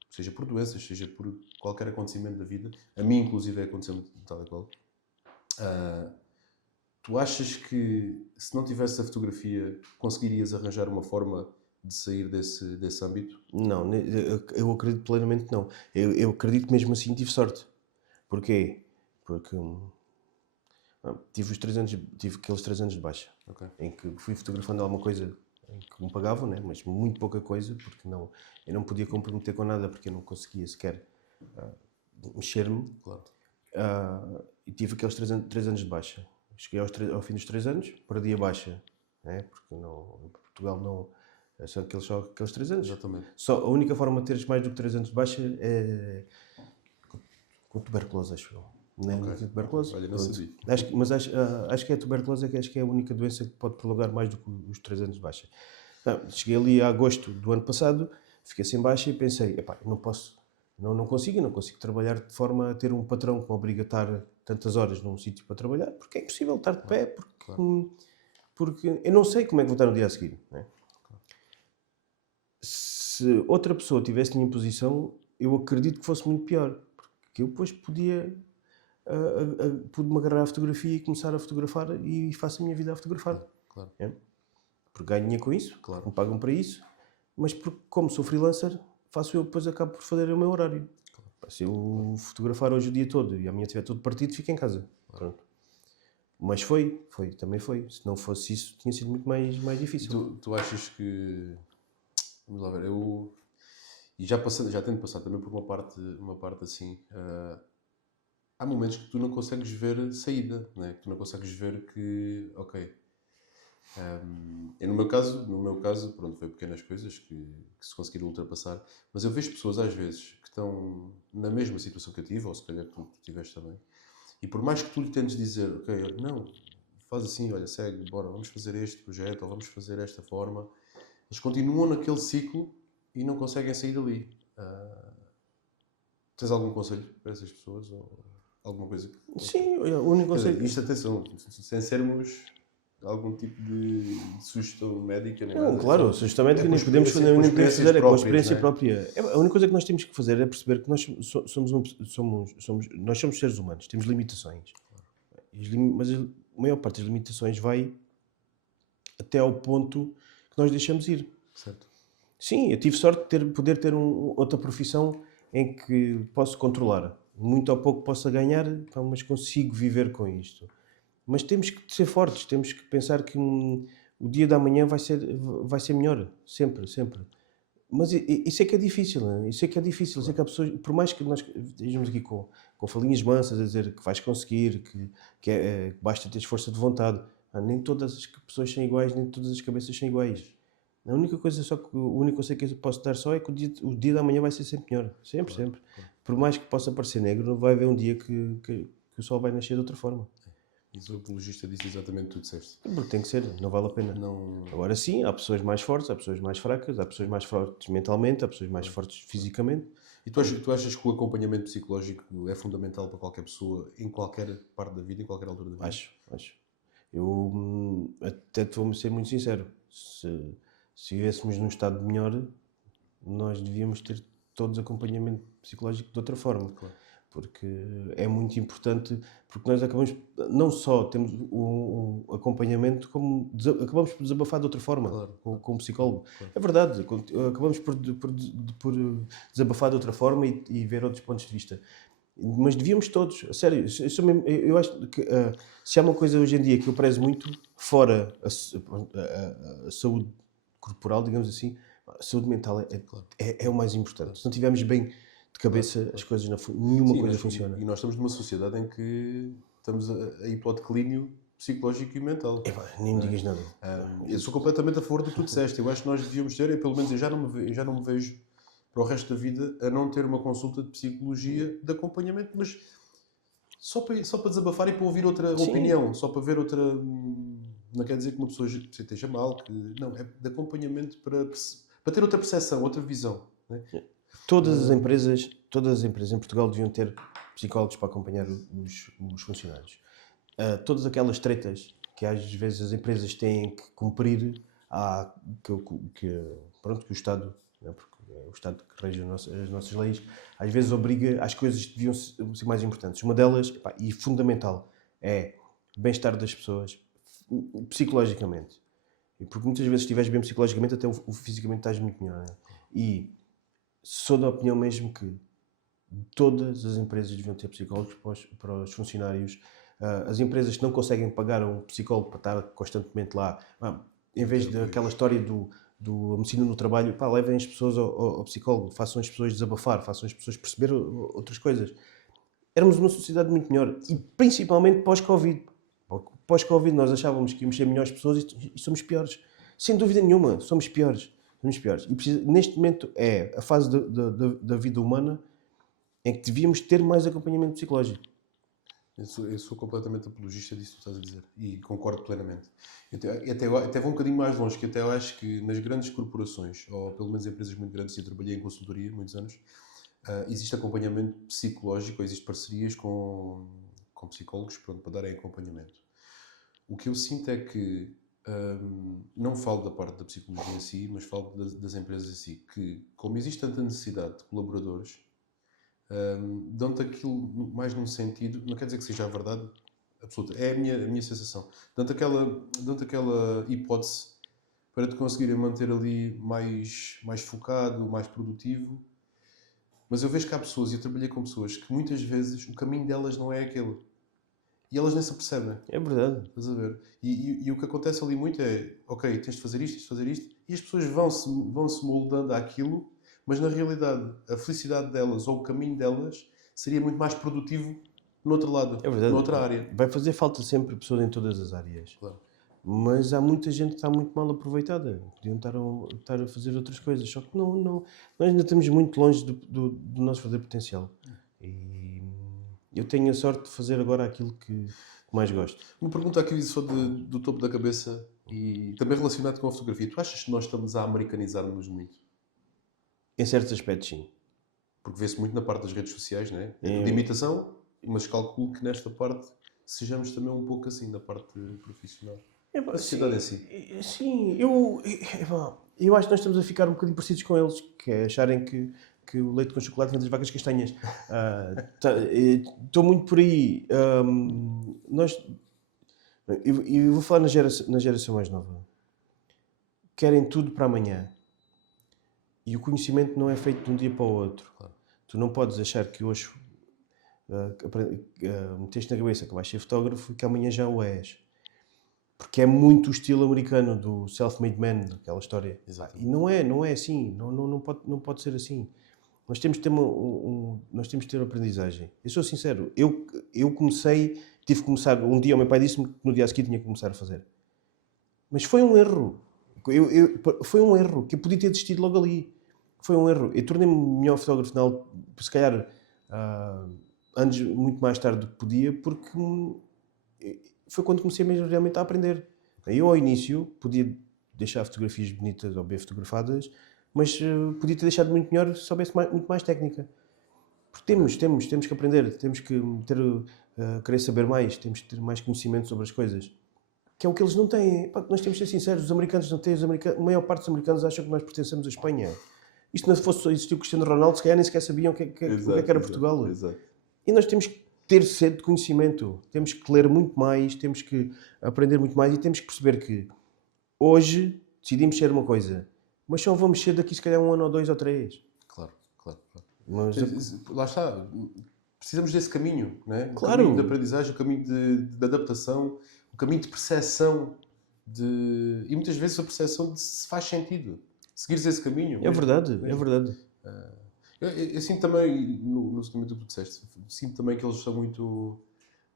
seja por doenças, seja por qualquer acontecimento da vida, a mim inclusive aconteceu tal e qual. Tu achas que, se não tivesse a fotografia, conseguirias arranjar uma forma de sair desse âmbito? Não, eu acredito plenamente que não. Eu acredito que mesmo assim tive sorte. Porquê? Porque tive aqueles 3 anos de baixa, Okay. em que fui fotografando alguma coisa em que me pagavam, né? Mas muito pouca coisa, porque eu não podia comprometer com nada, porque eu não conseguia sequer mexer-me. Claro. E tive aqueles 3 anos de baixa. Cheguei ao fim dos 3 anos, perdi a baixa, né? Porque em Portugal não. São aqueles 3 anos. Exatamente. A única forma de teres mais do que 3 anos de baixa é com tuberculose, acho eu. Não é Okay. tuberculose? Olha, não sabia. Mas acho que é a tuberculose, acho que é a única doença que pode prolongar mais do que os 3 anos de baixa. Cheguei ali a agosto do ano passado, fiquei sem baixa e pensei, não posso, não consigo trabalhar de forma a ter um patrão que me obriga a estar tantas horas num sítio para trabalhar, porque é impossível estar de pé, porque eu não sei como é que vou estar no dia a seguir. Né? Se outra pessoa tivesse na minha posição, eu acredito que fosse muito pior, porque eu depois pude-me agarrar à fotografia e começar a fotografar e faço a minha vida a fotografar. Claro. É? Porque ganho dinheiro com isso, Claro. me pagam para isso, mas porque, como sou freelancer, faço eu, depois acabo por fazer o meu horário. Claro. Se eu fotografar hoje o dia todo e amanhã estiver todo partido, fico em casa. Claro. Pronto. Mas também foi. Se não fosse isso, tinha sido muito mais difícil. Tu achas que... Vamos lá ver, e já tendo passado também por uma parte assim, há momentos que tu não consegues ver saída, né? Que tu não consegues ver que, ok, E no meu caso, pronto, foi pequenas coisas que se conseguiram ultrapassar, mas eu vejo pessoas às vezes que estão na mesma situação que eu tive, ou se calhar que tu tiveste também, e por mais que tu lhe tentes dizer, ok, olha, não, faz assim, olha, segue, bora, vamos fazer este projeto, ou vamos fazer esta forma, eles continuam naquele ciclo e não conseguem sair dali. Tens algum conselho para essas pessoas? Ou alguma coisa que Sim, o único quer conselho dizer, isto atenção, sem sermos algum tipo de sugestão médica nem Não, nada. claro, sugestão médica nem podemos com fazer, é com a próprias, experiência não é? própria. A única coisa que nós temos que fazer é perceber que nós nós somos seres humanos, temos limitações. Mas a maior parte das limitações vai até ao ponto que nós deixamos ir. Certo. Sim, eu tive sorte de poder ter outra profissão em que posso controlar. Muito ou pouco posso ganhar, pá, mas consigo viver com isto. Mas temos que ser fortes, temos que pensar que o dia da manhã vai ser melhor. Sempre, sempre. Mas isso é que é difícil, né? Isso é que é difícil. Isso é que há pessoas, por mais que nós estejamos aqui com falinhas mansas a dizer que vais conseguir, que basta teres força de vontade. Nem todas as pessoas são iguais, nem todas as cabeças são iguais. A única coisa só que o único conselho que eu posso dar só é que o dia da manhã vai ser sempre melhor. Sempre, Claro, sempre. claro. Por mais que possa parecer negro, não vai haver um dia que o sol vai nascer de outra forma. Isso o apologista disse exatamente o que tu disseste. Porque tem que ser, não vale a pena. Não... Agora sim, há pessoas mais fortes, há pessoas mais fracas, há pessoas mais fortes mentalmente, há pessoas mais fortes fisicamente. E tu achas que o acompanhamento psicológico é fundamental para qualquer pessoa, em qualquer parte da vida, em qualquer altura da vida? Acho. Eu até te vou ser muito sincero. Se vivêssemos num estado melhor, nós devíamos ter todos acompanhamento psicológico de outra forma. Claro. Porque é muito importante, porque nós acabamos, não só temos um acompanhamento, como acabamos por desabafar de outra forma, Claro. com um psicólogo. Claro. É verdade, acabamos por desabafar de outra forma e ver outros pontos de vista. Mas devíamos todos, a sério, eu acho que se há uma coisa hoje em dia que eu prezo muito, fora a saúde corporal, digamos assim, a saúde mental é o mais importante. Se não estivermos bem de cabeça, as coisas nenhuma coisa funciona. E nós estamos numa sociedade em que estamos a ir para o declínio psicológico e mental. Nem me digas nada. Eu sou completamente a favor do que tu disseste. Eu acho que nós devíamos ter, e pelo menos eu já não me vejo para o resto da vida a não ter uma consulta de psicologia de acompanhamento, mas só para desabafar e para ouvir outra opinião, só para ver outra. Não quer dizer que uma pessoa esteja mal, não, é de acompanhamento para ter outra percepção, outra visão. Né? Todas as empresas em Portugal deviam ter psicólogos para acompanhar os funcionários. Todas aquelas tretas que às vezes as empresas têm que cumprir, que o Estado, porque é o Estado que rege as nossas leis, às vezes obriga, as coisas deviam ser mais importantes. Uma delas, e fundamental, é o bem-estar das pessoas, psicologicamente. Porque muitas vezes, se estiveres bem psicologicamente, até o fisicamente estás muito melhor. Né? E sou da opinião mesmo que todas as empresas deviam ter psicólogos para os funcionários. As empresas que não conseguem pagar um psicólogo para estar constantemente lá, em vez daquela história do medicina no trabalho, levem as pessoas ao psicólogo, façam as pessoas desabafar, façam as pessoas perceber outras coisas. Éramos uma sociedade muito melhor. E principalmente pós-Covid. Pós-Covid nós achávamos que íamos ser melhores pessoas e somos piores. Sem dúvida nenhuma, somos piores. E neste momento é a fase da vida humana em que devíamos ter mais acompanhamento psicológico. Eu sou completamente apologista disso que tu estás a dizer e concordo plenamente. Até vou um bocadinho mais longe, que até eu acho que nas grandes corporações, ou pelo menos empresas muito grandes, eu trabalhei em consultoria muitos anos, existe acompanhamento psicológico, ou existe parcerias com psicólogos para darem acompanhamento. O que eu sinto é que, não falo da parte da psicologia em si, mas falo das empresas em si, que como existe tanta necessidade de colaboradores, dão-te aquilo mais num sentido, não quer dizer que seja a verdade absoluta, é a minha sensação, dão-te aquela hipótese para te conseguirem manter ali mais focado, mais produtivo. Mas eu vejo que há pessoas, e eu trabalhei com pessoas, que muitas vezes o caminho delas não é aquele. E elas nem se apercebem. É verdade. Estás a ver? E o que acontece ali muito é, ok, tens de fazer isto, tens de fazer isto, e as pessoas vão-se moldando àquilo, mas na realidade a felicidade delas ou o caminho delas seria muito mais produtivo no outro lado, É verdade. noutra área. Vai fazer falta sempre pessoas em todas as áreas. Claro. Mas há muita gente que está muito mal aproveitada. Podiam estar a fazer outras coisas. Só que não, nós ainda estamos muito longe do nosso verdadeiro potencial. E eu tenho a sorte de fazer agora aquilo que mais gosto. Uma pergunta aqui só do topo da cabeça e também relacionado com a fotografia. Tu achas que nós estamos a americanizar-nos muito? Em certos aspectos, sim. Porque vê-se muito na parte das redes sociais, não é? É É. tudo imitação, mas calculo que nesta parte sejamos também um pouco assim, na parte profissional. A sociedade em si. Sim, eu acho que nós estamos a ficar um bocadinho parecidos com eles, que é acharem que o leite com chocolate vem das vacas castanhas. Estou muito por aí. Eu vou falar na geração mais nova. Querem tudo para amanhã. E o conhecimento não é feito de um dia para o outro. Claro. Tu não podes achar que hoje meteste na cabeça que vais ser fotógrafo e que amanhã já o és. Porque é muito o estilo americano do self-made man, aquela história. Exato. E não é assim. Não pode ser assim. Nós temos que ter nós temos que ter uma aprendizagem. Eu sou sincero. Eu comecei, tive que começar. Um dia o meu pai disse-me que no dia a seguir tinha que começar a fazer. Mas foi um erro. Foi um erro que eu podia ter desistido logo ali. Foi um erro. Eu tornei-me melhor fotógrafo, se calhar, anos muito mais tarde do que podia, porque foi quando comecei mesmo realmente a aprender. Eu, ao início, podia deixar fotografias bonitas ou bem fotografadas, mas podia ter deixado muito melhor se soubesse muito mais técnica. Porque temos que aprender, temos que querer saber mais, temos que ter mais conhecimento sobre as coisas. Que é o que eles não têm. Nós temos que ser sinceros, os americanos não têm, a maior parte dos americanos acham que nós pertencemos à Espanha. Isto não fosse só existir o Cristiano Ronaldo, se calhar nem sequer sabiam o que era Portugal. Exato. E nós temos que ter sede de conhecimento, temos que ler muito mais, temos que aprender muito mais e temos que perceber que hoje decidimos ser uma coisa, mas só vamos ser daqui se calhar 1 ano ou 2 ou 3. Claro. Mas, Lá está. Precisamos desse caminho, não é? Claro. O caminho de aprendizagem, o caminho de adaptação, o caminho de percepção e muitas vezes a percepção de se faz sentido. Seguires esse caminho. é verdade. Eu sinto também, no seguimento do que tu disseste, sinto também que eles são muito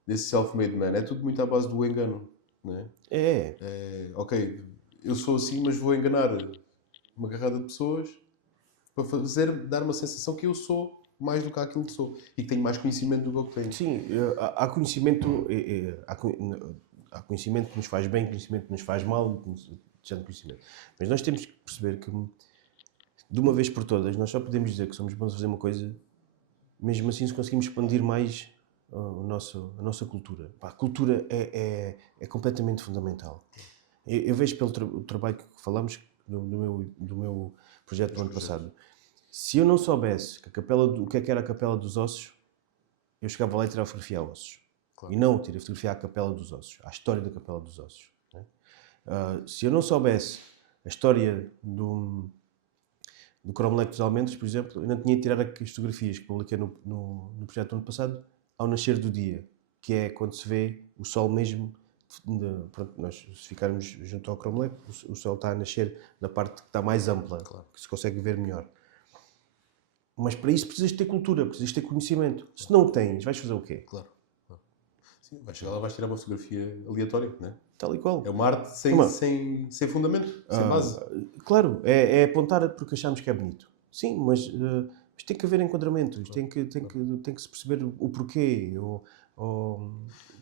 desse self-made man. É tudo muito à base do engano, não é? Ok, eu sou assim, mas vou enganar uma carrada de pessoas para dar uma sensação que eu sou mais do que aquilo que sou e que tenho mais conhecimento do que eu tenho. Sim, há conhecimento, há conhecimento que nos faz bem, conhecimento que nos faz mal, conhecimento. Mas nós temos que perceber que, de uma vez por todas, nós só podemos dizer que somos bons a fazer uma coisa, mesmo assim se conseguimos expandir mais a nossa cultura. A cultura é completamente fundamental. Eu vejo pelo trabalho que falamos do meu projeto do ano passado. Se eu não soubesse o que é que era a Capela dos Ossos, eu chegava lá e tirava fotografia a ossos. Claro. E não tirei fotografia à Capela dos Ossos, à história da Capela dos Ossos. Né? Se eu não soubesse a história do Cromlech dos Almendros, por exemplo, eu não tinha de tirar as fotografias que publiquei no projeto do ano passado, ao nascer do dia, que é quando se vê o sol mesmo. Se ficarmos junto ao Cromlech, o sol está a nascer na parte que está mais ampla, claro, que se consegue ver melhor. Mas para isso precisas ter cultura, precisas ter conhecimento. Se não o tens, vais fazer o quê? Claro. Sim, vais chegar lá, vais tirar uma fotografia aleatória, não é? Tal e qual. É uma arte sem fundamento, sem base. Claro, é apontar porque achamos que é bonito. Sim, mas tem que haver enquadramentos, tem que se perceber o porquê, ou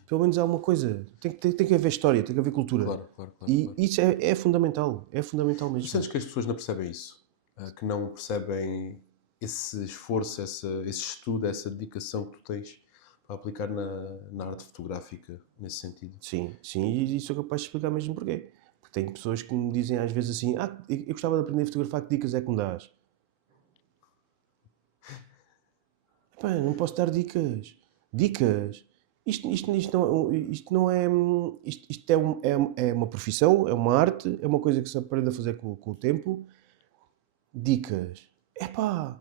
pelo menos há uma coisa, tem que haver história, tem que haver cultura. Claro. Isso é fundamental, mesmo. Tu sentes que as pessoas não percebem isso? Que não percebem esse esforço, esse estudo, essa dedicação que tu tens para aplicar na arte fotográfica, nesse sentido? Sim, e isso é capaz de explicar mesmo porquê. Porque tem pessoas que me dizem às vezes assim, eu gostava de aprender a fotografar, que dicas é que me dás? Epá, não posso dar dicas. Isto não é... Isto é uma profissão, é uma arte, é uma coisa que se aprende a fazer com o tempo. Dicas. Epá,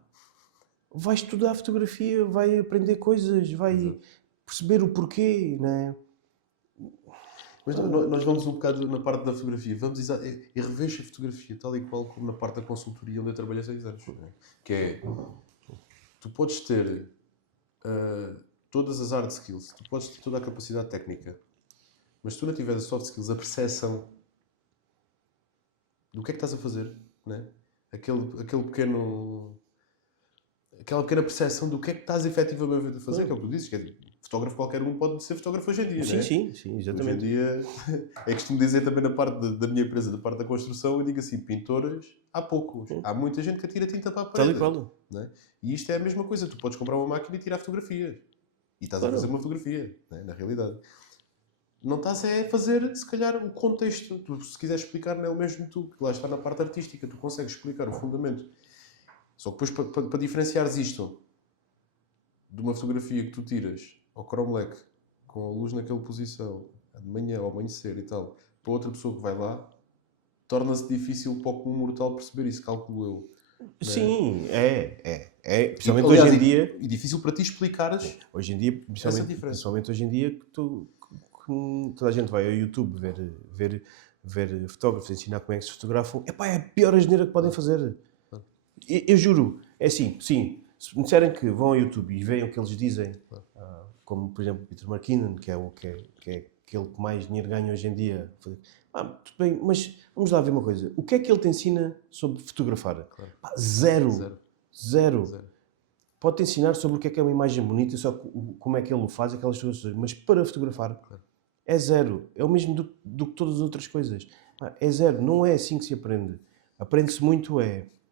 vai estudar fotografia, vai aprender coisas, vai perceber o porquê, não é? Mas nós vamos um bocado na parte da fotografia. Vamos e revejo a fotografia tal e qual como na parte da consultoria onde eu trabalhei há 6 anos. Que é, tu podes ter todas as hard skills, tu podes ter toda a capacidade técnica, Mas se tu não tiveres a soft skills, a percepção do que é que estás a fazer, né? Aquele pequeno... Aquela pequena percepção do que é que estás efetivamente a fazer, que é o que tu dizes, que é, fotógrafo qualquer um pode ser fotógrafo hoje em dia, não é? Sim, Hoje em exatamente. dia, é costumo dizer também na parte da minha empresa, da parte da construção, eu digo assim, pintores, há poucos. Há muita gente que atira tinta para a Tal e parede. qual. Não é? E isto é a mesma coisa, tu podes comprar uma máquina e tirar fotografias. E estás a fazer uma fotografia, não é? Na realidade. Não estás a fazer, se calhar, o contexto. Tu, se quiseres explicar, não é o mesmo tu, que lá está na parte artística, tu consegues explicar o fundamento. Só que depois, para diferenciares isto de uma fotografia que tu tiras ao chrome leque, com a luz naquela posição, de manhã ao amanhecer e tal, para outra pessoa que vai lá, torna-se difícil para o comum mortal perceber isso, calculo eu. Sim, principalmente Aliás, hoje em dia. E difícil para ti explicares. Hoje em dia, diferença. principalmente hoje em dia, que toda a gente vai ao YouTube ver fotógrafos ensinar como é que se fotografam. Epá, é a pior asneira que podem fazer. Eu juro, é assim, sim. Se me disserem que vão ao YouTube e veem o que eles dizem, como por exemplo Peter McKinnon, que é aquele que mais dinheiro ganha hoje em dia, tudo bem, mas vamos lá ver uma coisa. O que é que ele te ensina sobre fotografar? Claro. Pá, zero. Pode-te ensinar sobre o que é uma imagem bonita, só como é que ele o faz, aquelas coisas, mas para fotografar é zero. É o mesmo do que todas as outras coisas. É zero. Não é assim que se aprende. Aprende-se muito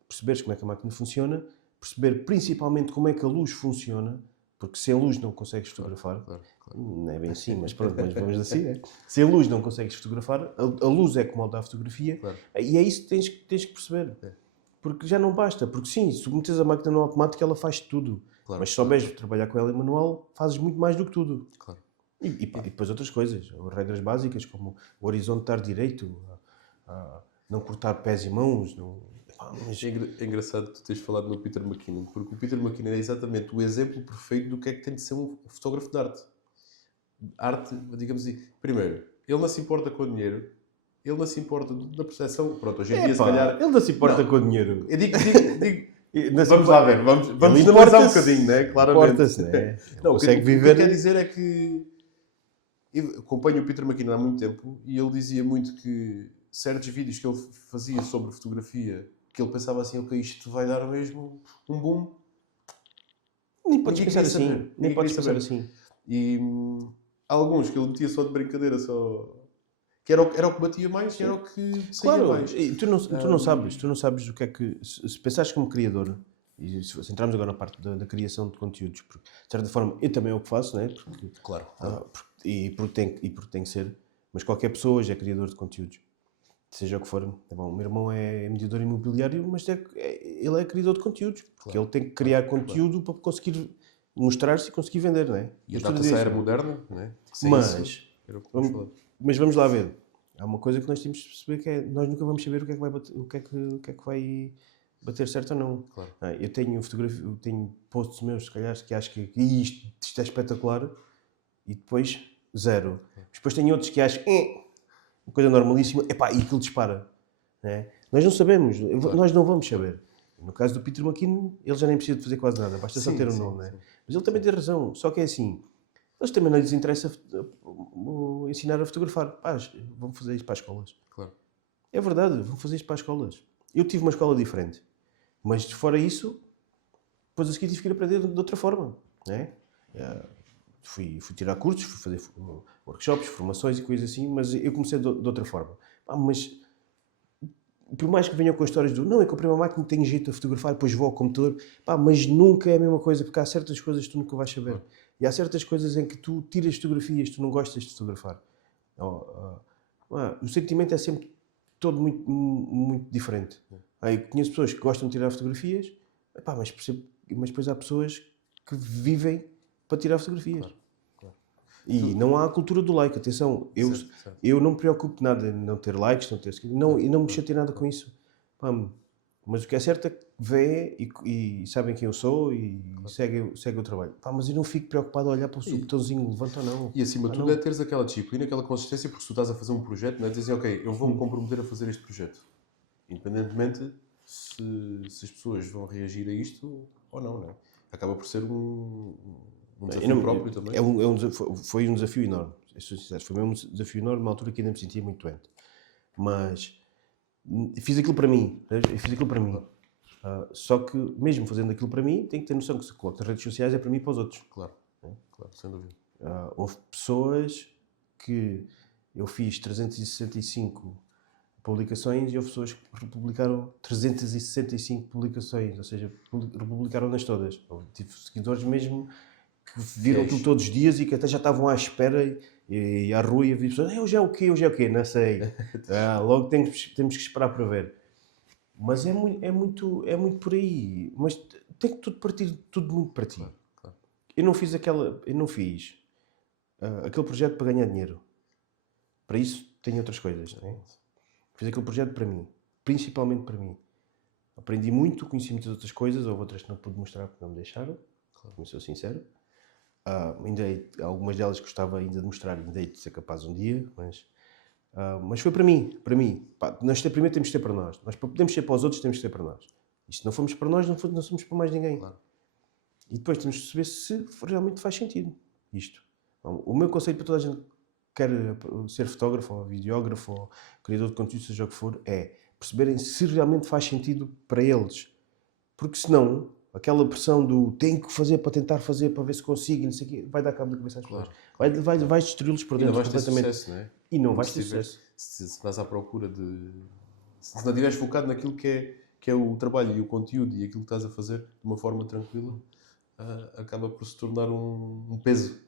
perceberes como é que a máquina funciona, perceber principalmente como é que a luz funciona, porque sem luz não consegues fotografar. Claro. Não é bem assim, mas pronto, mas vamos assim, né? Sem luz não consegues fotografar, a luz é que molda a fotografia, e é isso que tens que perceber. Porque já não basta, porque sim, se metes a máquina no automático ela faz tudo, mas se souberes trabalhar com ela em manual, fazes muito mais do que tudo. Claro. E depois outras coisas, regras básicas como o horizonte estar direito, não cortar pés e mãos. Mas é engraçado tu teres falado no Peter McKinnon, porque o Peter McKinnon é exatamente o exemplo perfeito do que é que tem de ser um fotógrafo de arte. Arte, digamos assim, primeiro, ele não se importa com o dinheiro, ele não se importa da percepção. Pronto, hoje em dia, se calhar. Ele não se importa com o dinheiro. Eu digo vamos lá ver, vamos analisar um bocadinho, né? Claramente. Importa-se, né? Não, consegue o viver. que eu quero dizer é que eu acompanho o Peter McKinnon há muito tempo e ele dizia muito que certos vídeos que ele fazia sobre fotografia, que ele pensava assim, ok, isto vai dar mesmo um boom. Nem podes pensar assim. Nem podes pensar assim. E alguns que ele metia só de brincadeira, só... Que era o que batia mais, era o que saía mais. E tu não sabes o que é que... Se pensares como criador, e se entrarmos agora na parte da criação de conteúdos, porque, de certa forma, eu também é o que faço, né? Porque, claro. Porque tem que ser, mas qualquer pessoa hoje é criador de conteúdos. Seja o que for. Bom, o meu irmão é mediador imobiliário, mas ele é criador de conteúdos. Porque ele tem que criar conteúdo para conseguir mostrar-se e conseguir vender, não é? E a data era moderna, não é? Mas vamos lá ver. Há uma coisa que nós temos de perceber que é nós nunca vamos saber o que é que vai bater, o que é que vai bater certo ou não. Claro. Eu tenho posts meus, se calhar, que acho que isto é espetacular e depois zero. Depois tenho outros que acho uma coisa normalíssima, e aquilo dispara. Né? Nós não sabemos, nós não vamos saber. No caso do Peter McKinnon, ele já nem precisa de fazer quase nada, basta só ter um nome. Né? Mas ele também tem razão, só que é assim, eles também não lhes interessa ensinar a fotografar. Vão fazer isto para as escolas. Claro. É verdade, vão fazer isto para as escolas. Eu tive uma escola diferente, mas fora isso, depois a seguir tive que ir aprender de outra forma. Né? Fui tirar cursos, fui fazer workshops, formações e coisas assim, mas eu comecei de outra forma. Mas por mais que venham com histórias não, eu comprei uma máquina que tem jeito a fotografar, depois vou ao computador, mas nunca é a mesma coisa, porque há certas coisas que tu nunca vais saber. E há certas coisas em que tu tiras fotografias, tu não gostas de fotografar. O sentimento é sempre todo muito, muito diferente. Eu conheço pessoas que gostam de tirar fotografias, mas depois há pessoas que vivem para tirar fotografias. Claro. E não há a cultura do like. Atenção, eu não me preocupo nada em não ter likes, e não me chatei nada com isso. Mas o que é certo é que vê e sabem quem eu sou e segue o trabalho. Mas eu não fico preocupado a olhar para o botãozinho, levanta ou não. E acima de tudo é teres aquela disciplina, aquela consistência, porque se tu estás a fazer um projeto, não é? Dizem, ok, eu vou-me comprometer a fazer este projeto. Independentemente se as pessoas vão reagir a isto ou não é? Acaba por ser um desafio próprio também. Foi um desafio enorme. Eu sou sincero, foi mesmo um desafio enorme, numa altura que ainda me sentia muito doente. Mas fiz aquilo para mim. Eu fiz aquilo para mim. Só que, mesmo fazendo aquilo para mim, tenho que ter noção que se coloco nas redes sociais é para mim e para os outros. Claro, claro, sem dúvida. Houve pessoas que eu fiz 365 publicações e houve pessoas que republicaram 365 publicações, ou seja, republicaram-nas todas. Eu tive seguidores mesmo que viram aquilo todos os dias e que até já estavam à espera e à rua e havia pessoas, hoje é o quê? Não sei. Logo temos que esperar para ver. Mas é muito por aí. Mas tem que tudo partir tudo muito para ti. Claro. Eu não fiz aquele projeto para ganhar dinheiro. Para isso tenho outras coisas. Não é? Fiz aquele projeto para mim. Principalmente para mim. Aprendi muito, conheci muitas outras coisas, houve outras que não pude mostrar porque não me deixaram. Claro. Sou sincero. Algumas delas gostava ainda de mostrar, ainda hei de ser capaz um dia, mas foi para mim. Pá, nós primeiro temos que ter para nós. Nós para podermos ser para os outros temos que ter para nós. E se não formos para nós, não somos para mais ninguém. Claro. E depois temos que perceber se realmente faz sentido isto. O meu conselho para toda a gente que quer ser fotógrafo, ou videógrafo, ou criador de conteúdo, seja o que for, é perceberem se realmente faz sentido para eles. Porque senão, aquela pressão do tenho que fazer para tentar fazer, para ver se consigo, não sei o quê, vai dar cabo da cabeça às pessoas. Vai destruí-los por dentro completamente. Sucesso, não é? E não vais ter sucesso. Se vais à procura de... Se não estiveres focado naquilo que é o trabalho e o conteúdo e aquilo que estás a fazer de uma forma tranquila, acaba por se tornar um peso.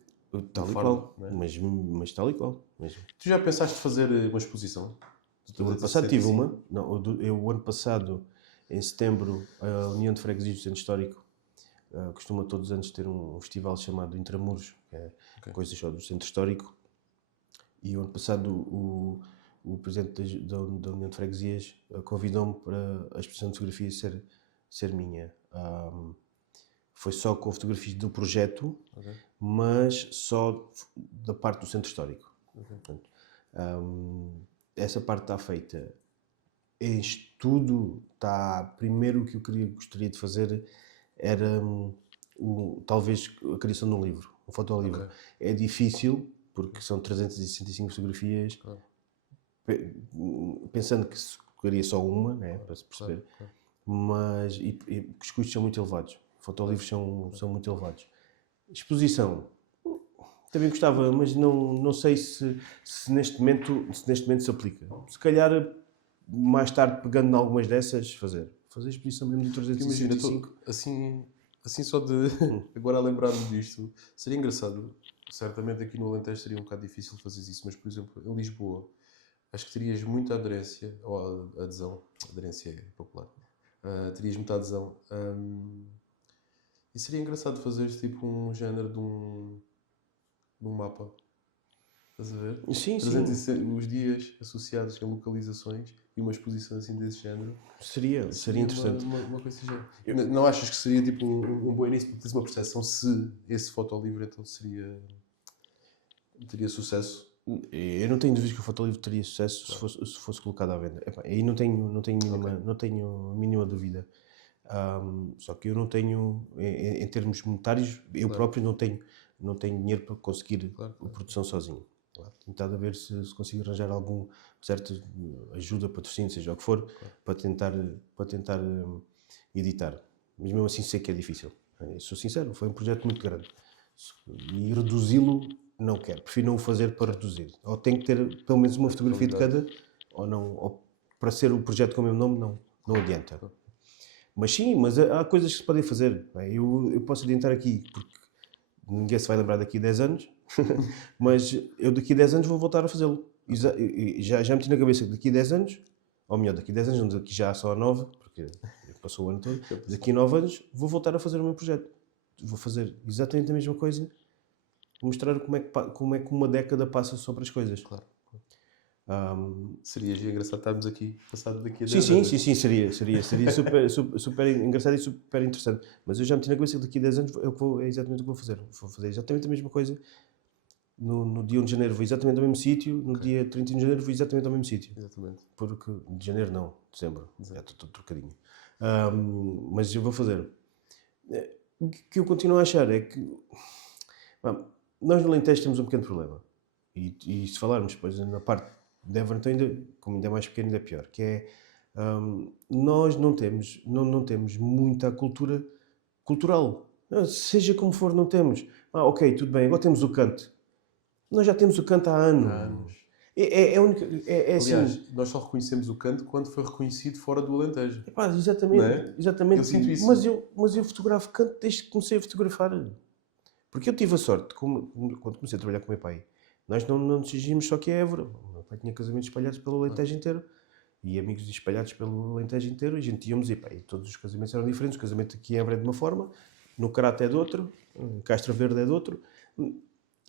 Tal e qual. É? Mas tal e qual. Mesmo. Tu já pensaste fazer uma exposição? O ano passado tive uma. Não, o ano passado, em setembro, a União de Freguesias do Centro Histórico costuma todos os anos ter um festival chamado Intramuros, que é coisas só do Centro Histórico. E o ano passado o presidente da União de Freguesias convidou-me para a exposição de fotografias ser minha. Foi só com fotografias do projeto, mas só da parte do Centro Histórico. Portanto, essa parte está feita. Em estudo, primeiro o que eu gostaria de fazer era talvez a criação de um livro, um fotolivro. É difícil, porque são 365 fotografias, pensando que se queria só uma, né, para se perceber, mas os custos são muito elevados. Fotolivros são muito elevados. Exposição, também gostava, mas não sei se neste momento se aplica. Se calhar, mais tarde, pegando em algumas dessas, fazer exposição mesmo de 365. Imagina, assim só de agora a lembrar-me disto, seria engraçado. Certamente aqui no Alentejo seria um bocado difícil fazer isso, mas, por exemplo, em Lisboa, acho que terias muita aderência, ou aderência é popular, terias muita adesão. E seria engraçado fazer tipo um género de um mapa. Estás a ver? Sim. Os dias associados a localizações e uma exposição assim desse género. Seria interessante. Uma coisa assim. Não achas que seria tipo um bom início para teres uma percepção se esse fotolivro então teria sucesso? Eu não tenho dúvidas que o fotolivro teria sucesso se fosse colocado à venda. Aí não tenho a mínima dúvida. Só que eu não tenho, em termos monetários, eu próprio não tenho dinheiro para conseguir a produção sozinho. Tentar a ver se consigo arranjar algum certa ajuda, patrocínio, seja o que for, para tentar editar. Mas mesmo assim sei que é difícil. Eu sou sincero, foi um projeto muito grande. E reduzi-lo não quero. Prefiro não o fazer para reduzir. Ou tenho que ter pelo menos uma fotografia de cada, ou para ser o projeto com o meu nome, não adianta. Mas sim, há coisas que se podem fazer. Eu posso adiantar aqui, porque ninguém se vai lembrar daqui a 10 anos, mas eu daqui a 10 anos vou voltar a fazê-lo. Já meti na cabeça que daqui a 10 anos, ou melhor, daqui a 10 anos, daqui já só a 9, porque passou o ano todo, daqui a 9 anos vou voltar a fazer o meu projeto. Vou fazer exatamente a mesma coisa, mostrar como é que uma década passa sobre as coisas. Claro. Seria engraçado estarmos aqui, passado daqui a 10 anos. Sim, seria super engraçado e super interessante. Mas eu já meti na cabeça que daqui a 10 anos é exatamente o que vou fazer. Vou fazer exatamente a mesma coisa. No dia 1 de janeiro vou exatamente ao mesmo sítio, no dia 31 de janeiro vou exatamente ao mesmo sítio. Exatamente. Porque de janeiro não, dezembro. Já estou todo trocadinho. Mas eu vou fazer. O que eu continuo a achar é que nós no Alentejo temos um pequeno problema. E se falarmos depois na parte de Évora, então ainda, como ainda é mais pequeno, ainda é pior, que é, nós não temos muita cultura cultural. Seja como for, não temos. Ok, tudo bem, agora temos o canto. Nós já temos o canto há anos. Há anos. Assim. Aliás, nós só reconhecemos o canto quando foi reconhecido fora do Alentejo. Epá, exatamente, Não é? exatamente. Eu sinto isso. Mas eu fotografo canto desde que comecei a fotografar. Porque eu tive a sorte, quando comecei a trabalhar com o meu pai, nós não nos dirigimos só que a Évora. O meu pai tinha casamentos espalhados pelo Alentejo inteiro. E amigos espalhados pelo Alentejo inteiro. E a gente íamos e pá, e todos os casamentos eram diferentes. O casamento aqui em Évora é de uma forma, no Crato é de outro, em Castro Verde é de outro.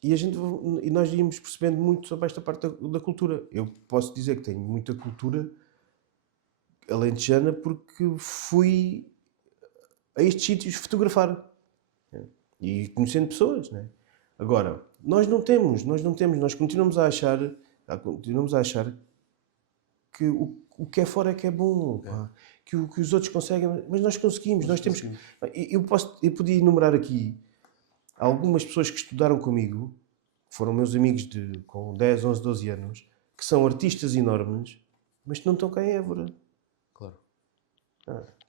E nós íamos percebendo muito sobre esta parte da cultura. Eu posso dizer que tenho muita cultura alentejana porque fui a estes sítios fotografar, né? E conhecendo pessoas, né? Agora, nós continuamos a achar que o que é fora é que é bom, pá. Que os outros conseguem, mas nós conseguimos, eu podia enumerar aqui algumas pessoas que estudaram comigo, foram meus amigos com 10, 11, 12 anos, que são artistas enormes, mas que não estão cá em Évora. Claro.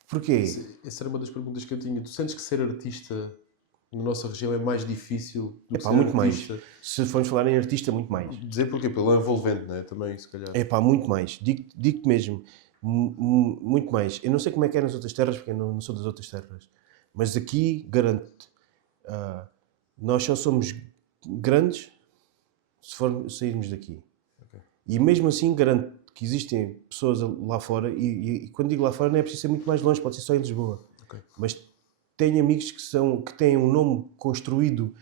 Porquê? Essa era uma das perguntas que eu tinha. Tu sentes que ser artista na nossa região é mais difícil do que ser Muito artista? mais. Se formos falar em artista, muito mais. Dizer porquê? Pelo envolvente, não é? Também, se calhar. Muito mais. Digo-te mesmo. Muito mais. Eu não sei como é que é nas outras terras, porque eu não sou das outras terras. Mas aqui, garanto-te, nós só somos grandes se sairmos daqui. Okay. E mesmo assim, garanto que existem pessoas lá fora, e quando digo lá fora, não é preciso ser muito mais longe, pode ser só em Lisboa. Okay. Mas tenho amigos que têm um nome construído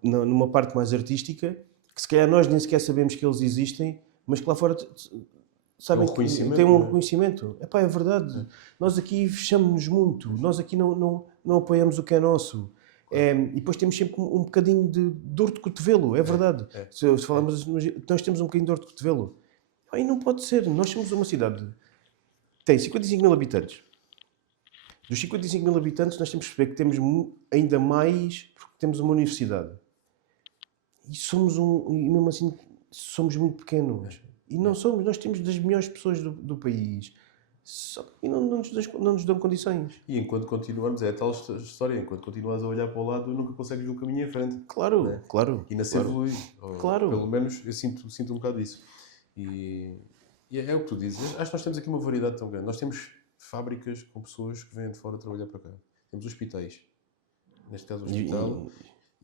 numa parte mais artística, que se calhar nós nem sequer sabemos que eles existem, mas que lá fora sabem que têm um reconhecimento. É verdade. Nós aqui fechamos-nos muito, nós aqui não apoiamos o que é nosso. E depois temos sempre um bocadinho de dor de cotovelo, é verdade. Se falarmos, nós temos um bocadinho de dor de cotovelo. E não pode ser. Nós somos uma cidade que tem 55 mil habitantes. Dos 55 mil habitantes, nós temos que perceber que temos ainda mais porque temos uma universidade. E mesmo assim, somos muito pequenos. E não somos. Nós temos das melhores pessoas do país. E não nos dão condições. E enquanto continuamos, é a tal história, enquanto continuas a olhar para o lado, nunca consegues ver o caminho em frente. Claro, claro. E não se evolui. Claro. Pelo menos eu sinto um bocado disso. E é o que tu dizes. Acho que nós temos aqui uma variedade tão grande. Nós temos fábricas com pessoas que vêm de fora trabalhar para cá. Temos hospitais. Neste caso, o hospital.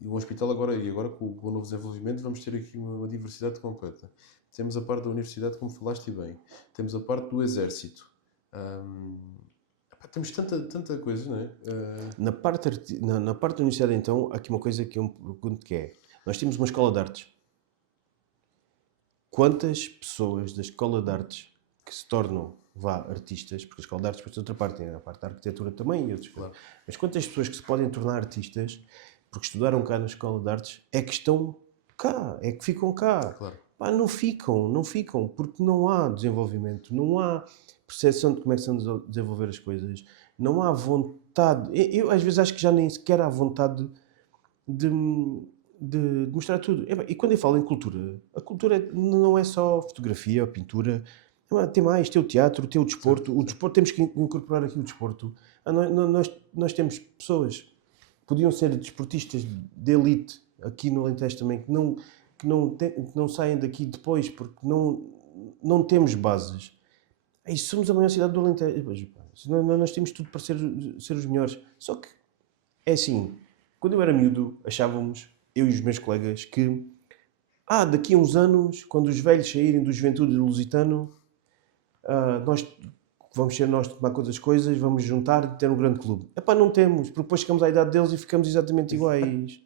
E um hospital agora com o novo desenvolvimento, vamos ter aqui uma diversidade completa. Temos a parte da universidade, como falaste bem. Temos a parte do exército. Temos tanta coisa, não é? Na parte da universidade, então, há aqui uma coisa que eu me pergunto que é: nós temos uma escola de artes. Quantas pessoas da escola de artes que se tornam, artistas, porque a escola de artes depois tem outra parte, tem a parte da arquitetura também e outros. Claro. Mas quantas pessoas que se podem tornar artistas, porque estudaram cá na escola de artes, é que estão cá, é que ficam cá? Claro. Não ficam, porque não há desenvolvimento, não há percepção de como é que se vão desenvolver as coisas, não há vontade. Eu às vezes acho que já nem sequer há vontade de mostrar tudo. E quando eu falo em cultura, a cultura não é só fotografia ou pintura, tem mais, tem o teatro, tem o desporto. Sim. O desporto, temos que incorporar aqui o desporto. Nós temos pessoas que podiam ser desportistas de elite aqui no Alentejo também, que não saem daqui depois porque não temos bases. Somos a maior cidade do Alentejo. Nós temos tudo para ser os melhores. Só que, é assim, quando eu era miúdo, achávamos, eu e os meus colegas, que daqui a uns anos, quando os velhos saírem do Juventude e do Lusitano, nós vamos ser nós tomar conta das coisas, vamos juntar e ter um grande clube. Não temos, porque depois chegamos à idade deles e ficamos exatamente iguais.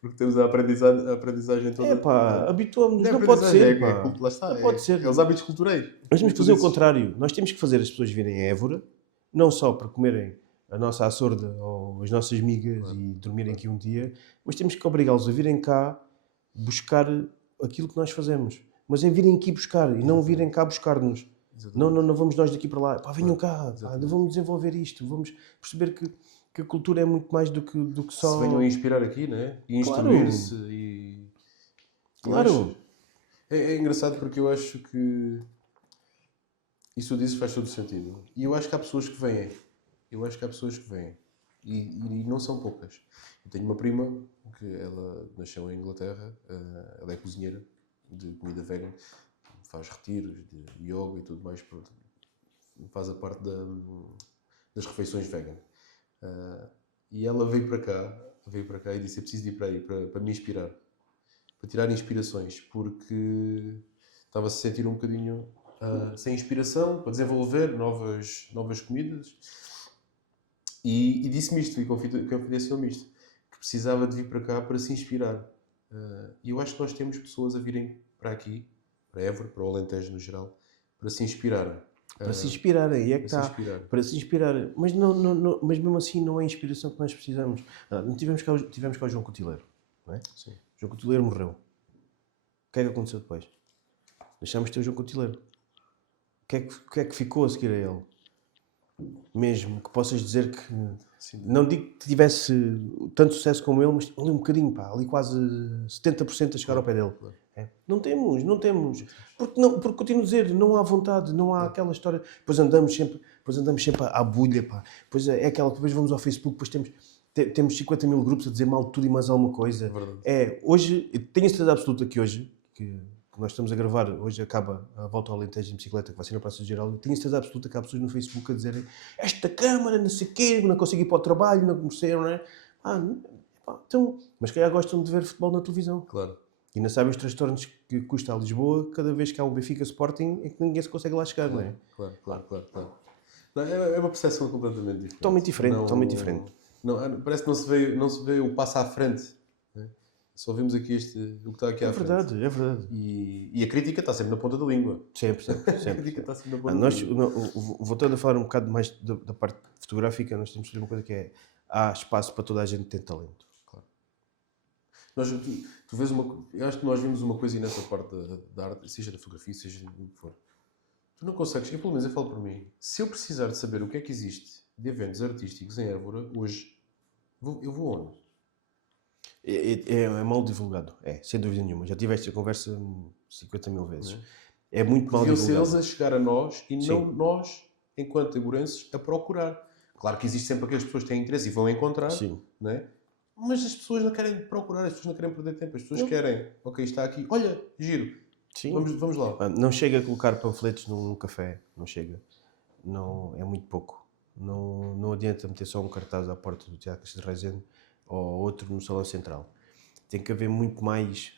Porque temos a aprendizagem toda. Habituamos-nos. Não pode ser, lá está, não pode ser. É os hábitos culturais. Nós temos que fazer o contrário. Nós temos que fazer as pessoas virem a Évora, não só para comerem a nossa açorda ou as nossas migas e dormirem aqui um dia, mas temos que obrigá-los a virem cá buscar aquilo que nós fazemos. Mas é virem aqui buscar e não virem cá buscar-nos. Não vamos nós daqui para lá. Venham cá, vamos desenvolver isto, vamos perceber que a cultura é muito mais do que só... Se venham a inspirar aqui, não é? E instruir-se e... Claro! É engraçado porque eu acho que isso disse faz todo sentido. E eu acho que há pessoas que vêm. Eu acho que há pessoas que vêm. E não são poucas. Eu tenho uma prima que ela nasceu em Inglaterra, ela é cozinheira de comida vegan, faz retiros de yoga e tudo mais, pronto, faz a parte das refeições vegan. E ela veio para cá e disse: eu preciso de ir para aí para me inspirar, para tirar inspirações, porque estava a se sentir um bocadinho sem inspiração para desenvolver novas comidas. E disse-me isto, e confidenciou-me isto, que precisava de vir para cá para se inspirar. E eu acho que nós temos pessoas a virem para aqui, para Évora, para o Alentejo no geral, para se inspirarem. Para se inspirarem, e é que Para se está. inspirar. Para se inspirar. Mas, mas mesmo assim não é a inspiração que nós precisamos. Não, tivemos cá o João Cotileiro. Não é? Sim. O João Cotileiro morreu. O que é que aconteceu depois? Deixámos de ter o João Cotileiro. O que é que ficou a seguir a ele? Mesmo que possas dizer que... Sim. Não digo que tivesse tanto sucesso como ele, mas ali um bocadinho, pá, ali quase 70% a chegar ao pé dele. Claro. É. Não temos. Porque continuo a dizer, não há vontade, não há aquela história. Depois andamos sempre à bulha, pá. Depois é aquela, depois vamos ao Facebook, depois temos 50 mil grupos a dizer mal de tudo e mais alguma coisa. Hoje, eu tenho a certeza absoluta que hoje, que nós estamos a gravar, hoje acaba a volta ao Alentejo de bicicleta, que vai ser na Praça de Geraldo, tenho a certeza absoluta que há pessoas no Facebook a dizerem esta Câmara, não sei o quê, não consigo ir para o trabalho, não comecei, não é? Então, mas calhar gostam de ver futebol na televisão. Claro. E não sabem os transtornos que custa a Lisboa cada vez que há um Benfica Sporting e que ninguém se consegue lá chegar, não é? Claro. Não, é uma percepção completamente diferente. Totalmente diferente. Não, parece que não se vê o passo à frente. Né? Só vimos aqui o que está aqui à frente. É verdade. E a crítica está sempre na ponta da língua. Sempre. A crítica está sempre na ponta da língua. Voltando a falar um bocado mais da parte fotográfica, nós temos que dizer uma coisa que é: há espaço para toda a gente ter talento. Claro. Tu vês eu acho que nós vimos uma coisa nessa parte da arte, seja da fotografia, seja do que for. Tu não consegues, pelo menos eu falo por mim, se eu precisar de saber o que é que existe de eventos artísticos em Évora, hoje, eu vou onde? É mal divulgado, sem dúvida nenhuma. Já tive esta conversa 50 mil vezes. É muito mal divulgado. Deviam ser eles a chegar a nós e não nós, enquanto aburenses, a procurar. Claro que existe sempre aquelas pessoas que têm interesse e vão encontrar, não é? Mas as pessoas não querem procurar, as pessoas não querem perder tempo, as pessoas querem, ok, está aqui, olha, giro, vamos lá. Não chega a colocar panfletos num café, não chega. Não, é muito pouco. Não adianta meter só um cartaz à porta do Teatro de Rezende ou outro no Salão Central. Tem que haver muito mais,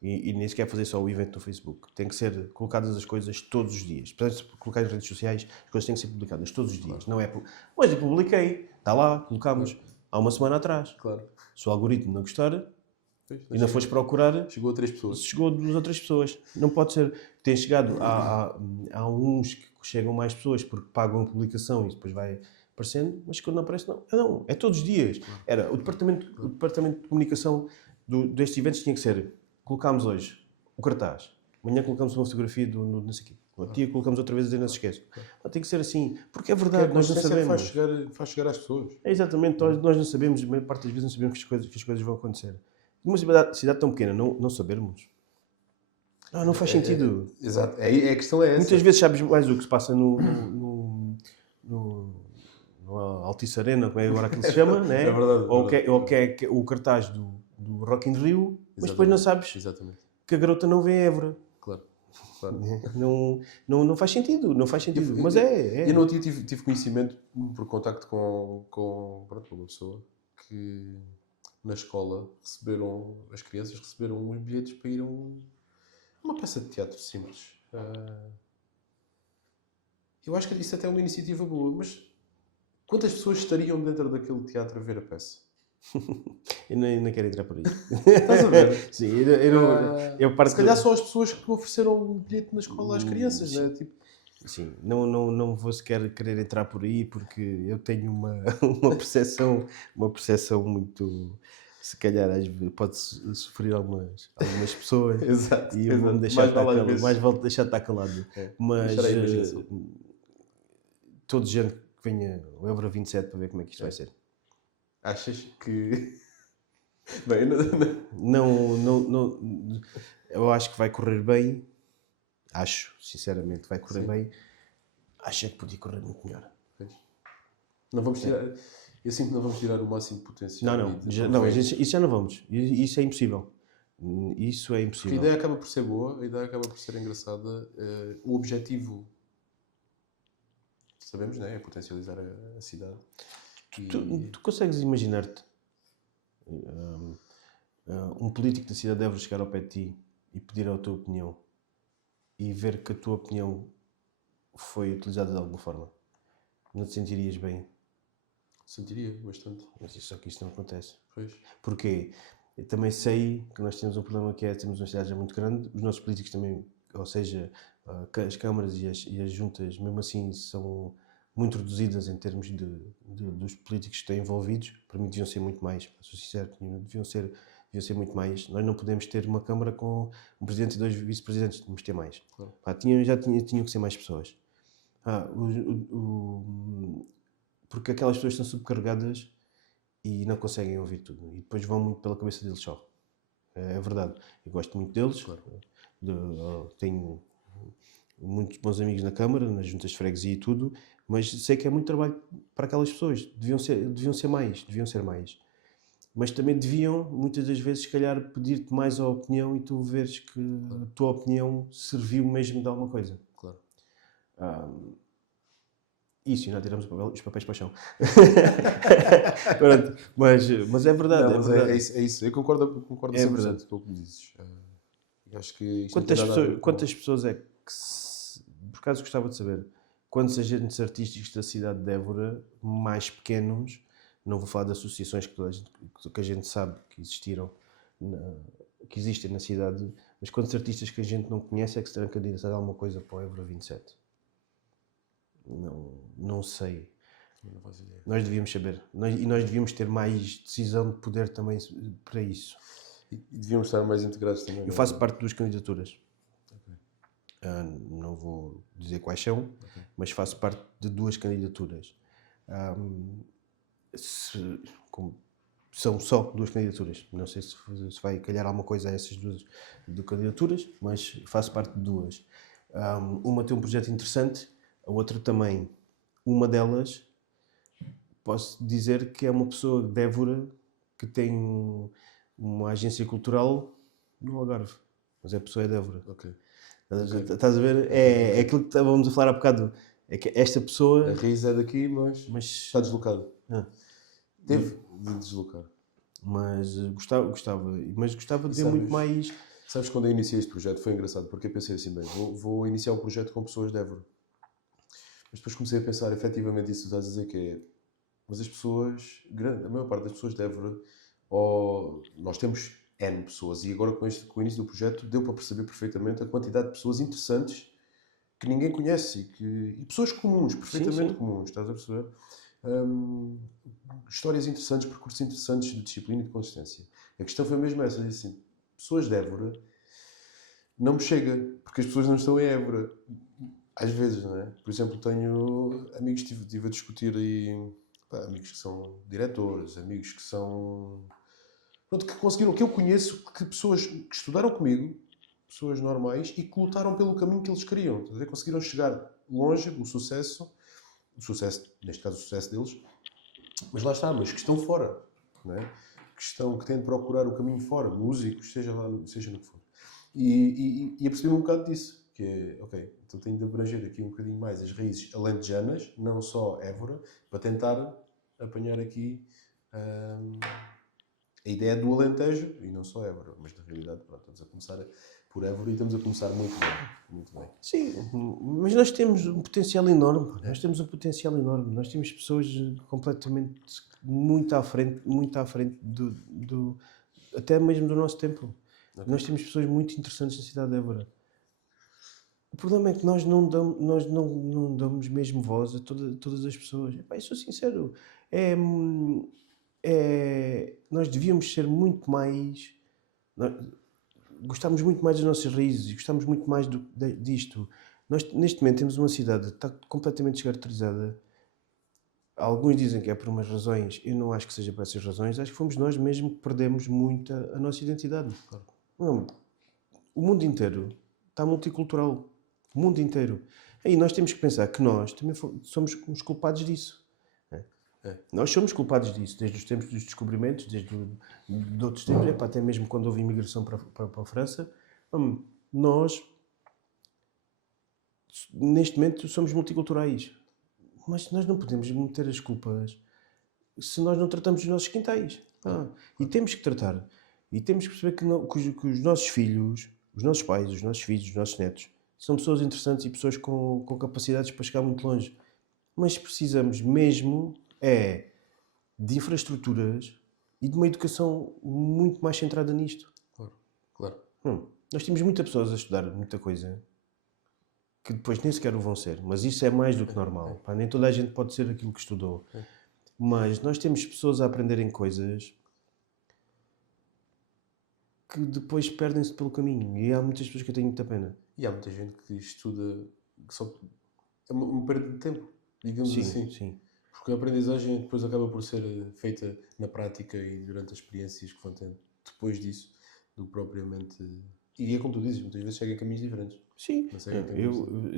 e nem sequer fazer só o evento no Facebook. Tem que ser colocadas as coisas todos os dias. Portanto, se colocar nas redes sociais, as coisas têm que ser publicadas todos os dias. Não é mas eu publiquei, está lá, colocámos há uma semana atrás. Claro. Se o algoritmo não gostar e não fores procurar, chegou a 3 pessoas. Chegou a 2 ou 3 pessoas. Não pode ser. Tem chegado há uns que chegam mais pessoas porque pagam a publicação e depois vai aparecendo, mas quando não aparece, não. É todos os dias. Era o departamento de comunicação destes eventos tinha que ser: colocámos hoje o cartaz, amanhã colocamos uma fotografia do não sei o quê, outro dia colocamos outra vez a dizer não se esquece. Tem que ser assim, porque é verdade, nós não sabemos. Faz chegar às pessoas. Exatamente, nós não sabemos, a maior parte das vezes não sabemos que as coisas vão acontecer. Numa cidade tão pequena, não sabermos. Não faz sentido. Exato, a questão é essa. Muitas vezes sabes mais o que se passa no Altice Arena, como é agora aquilo se chama, né? É verdade. Ou que é o cartaz do Rock in Rio, mas depois não sabes que a garota não vê Évora. Claro. Não faz sentido, mas Eu não tive conhecimento por contacto com uma pessoa que na escola as crianças receberam uns bilhetes para ir a uma peça de teatro simples. Eu acho que isso até é uma iniciativa boa, mas quantas pessoas estariam dentro daquele teatro a ver a peça? Eu nem quero entrar por aí. Estás a ver? Sim, eu parto. Se calhar só as pessoas que ofereceram um bilhete na escola às crianças, não é? Tipo... Sim, não vou sequer querer entrar por aí porque eu tenho uma percepção muito... Se calhar pode sofrer algumas pessoas. Exato. E eu vou-me deixar estar calado. Mas toda gente que venha ao Évora 27 para ver como é que isto vai ser. Achas que Bem, Eu acho que vai correr bem. Acho, sinceramente, vai correr bem. Acho é que podia correr muito melhor. não vamos tirar. Eu sinto que não vamos tirar o máximo de potencial. Não, de não, proveito. isso já não vamos. Isso é impossível. Isso é Porque a impossível. ideia acaba por ser boa, a ideia acaba por ser engraçada. O objetivo, sabemos, né? É potencializar a cidade. Tu consegues imaginar-te um político da cidade de Évora chegar ao pé de ti e pedir a tua opinião e ver que a tua opinião foi utilizada de alguma forma? Não te sentirias bem? Sentiria bastante. Mas só que isso não acontece. Pois. Porquê? Eu também sei que nós temos um problema que é temos uma cidade já muito grande, os nossos políticos também, ou seja, as câmaras e as juntas, mesmo assim, são muito reduzidas em termos dos políticos que estão envolvidos. Para mim deviam ser muito mais, sou sincero, deviam ser muito mais. Nós não podemos ter uma câmara com um presidente e 2 vice-presidentes, temos que ter mais. Claro. Tinham que ser mais pessoas. Porque aquelas pessoas estão subcarregadas e não conseguem ouvir tudo. E depois vão muito pela cabeça deles só. É verdade. Eu gosto muito deles. Claro. Tenho muitos bons amigos na Câmara, nas juntas de freguesia e tudo, mas sei que é muito trabalho para aquelas pessoas. Deviam ser mais. Mas também deviam, muitas das vezes, se calhar, pedir-te mais a opinião e tu veres que a tua opinião serviu mesmo de alguma coisa. Claro. Isso, e não tiramos os papéis para o chão. mas é verdade. Não, mas é isso. Eu concordo 100% com o que me dizes. Acho que isto quantas pessoas é que, por acaso gostava de saber, quantos agentes artísticos da cidade de Évora, mais pequenos, não vou falar de associações que a gente sabe que existiram, que existem na cidade, mas quantos artistas que a gente não conhece é que se terão candidatado a alguma coisa para o Évora 27? Não sei. Não faço ideia. Nós devíamos saber. E nós devíamos ter mais decisão de poder também para isso. E devíamos estar mais integrados também. Eu faço parte de 2 candidaturas. Não vou dizer quais são, mas faço parte de 2 candidaturas. São só 2 candidaturas. Não sei se vai calhar alguma coisa a essas 2 candidaturas, mas faço parte de 2. Uma tem um projeto interessante, a outra também. Uma delas, posso dizer que é uma pessoa de Évora que tem uma agência cultural no Algarve. Mas a pessoa é de Évora. Ok. Estás a ver? É aquilo que estávamos a falar há bocado. É que esta pessoa... A raiz é daqui, mas está deslocado. Teve de deslocar. Mas gostava de ver muito mais... Sabes, quando eu iniciei este projeto foi engraçado, porque eu pensei assim, bem, vou iniciar o projeto com pessoas de Évora. Mas depois comecei a pensar, efetivamente, isso que estás a dizer, que é... Mas as pessoas, a maior parte das pessoas de Évora, nós temos N pessoas, e agora com o início do projeto deu para perceber perfeitamente a quantidade de pessoas interessantes que ninguém conhece e pessoas comuns, perfeitamente comuns, estás a perceber? Histórias interessantes, percursos interessantes de disciplina e de consistência. A questão foi mesmo essa, assim, pessoas de Évora não me chega, porque as pessoas não estão em Évora. Às vezes, não é? Por exemplo, tenho amigos que estive a discutir aí, amigos que são diretores, amigos que são... Pronto, que conseguiram, que eu conheço, que pessoas que estudaram comigo, pessoas normais, e que lutaram pelo caminho que eles queriam. Conseguiram chegar longe, o sucesso, neste caso o sucesso deles, mas lá está, mas que estão fora, não é? Que têm de procurar o caminho fora, músicos, seja no que for. E apercebi-me um bocado disso, que é, ok, então tenho de abranger aqui um bocadinho mais as raízes alentejanas, não só Évora, para tentar apanhar aqui a ideia do Alentejo, e não só Évora, mas na realidade, pronto, estamos a começar por Évora e estamos a começar muito bem. Sim, mas nós temos um potencial enorme. Nós temos pessoas completamente muito à frente até mesmo do nosso tempo. Okay. Nós temos pessoas muito interessantes na cidade de Évora. O problema é que nós não damos mesmo voz a todas as pessoas. Eu sou sincero, nós devíamos ser muito mais... Gostamos muito mais das nossas raízes, gostamos muito mais disto. Nós, neste momento, temos uma cidade que está completamente descaracterizada. alguns dizem que é por umas razões, eu não acho que seja por essas razões, acho que fomos nós mesmo que perdemos muito a nossa identidade. Não, o mundo inteiro está multicultural. O mundo inteiro. Aí nós temos que pensar que nós também somos os culpados disso. Nós somos culpados disso, desde os tempos dos descobrimentos, de outros tempos, até mesmo quando houve imigração para a França. Nós, neste momento, somos multiculturais. Mas nós não podemos meter as culpas se nós não tratamos dos nossos quintais. E temos que tratar. E temos que perceber que os nossos filhos, os nossos pais, os nossos filhos, os nossos netos, são pessoas interessantes e pessoas com capacidades para chegar muito longe. Mas precisamos mesmo de infraestruturas e de uma educação muito mais centrada nisto. Claro. Nós temos muitas pessoas a estudar muita coisa que depois nem sequer o vão ser, mas isso é mais do que normal. Nem toda a gente pode ser aquilo que estudou. Mas nós temos pessoas a aprenderem coisas que depois perdem-se pelo caminho. E há muitas pessoas que eu tenho muita pena. E há muita gente que estuda que só é uma perda de tempo, digamos assim. Sim. Porque a aprendizagem depois acaba por ser feita na prática e durante as experiências que vão tendo depois disso, do que propriamente. E é como tu dizes, muitas vezes chega a caminhos diferentes. Sim,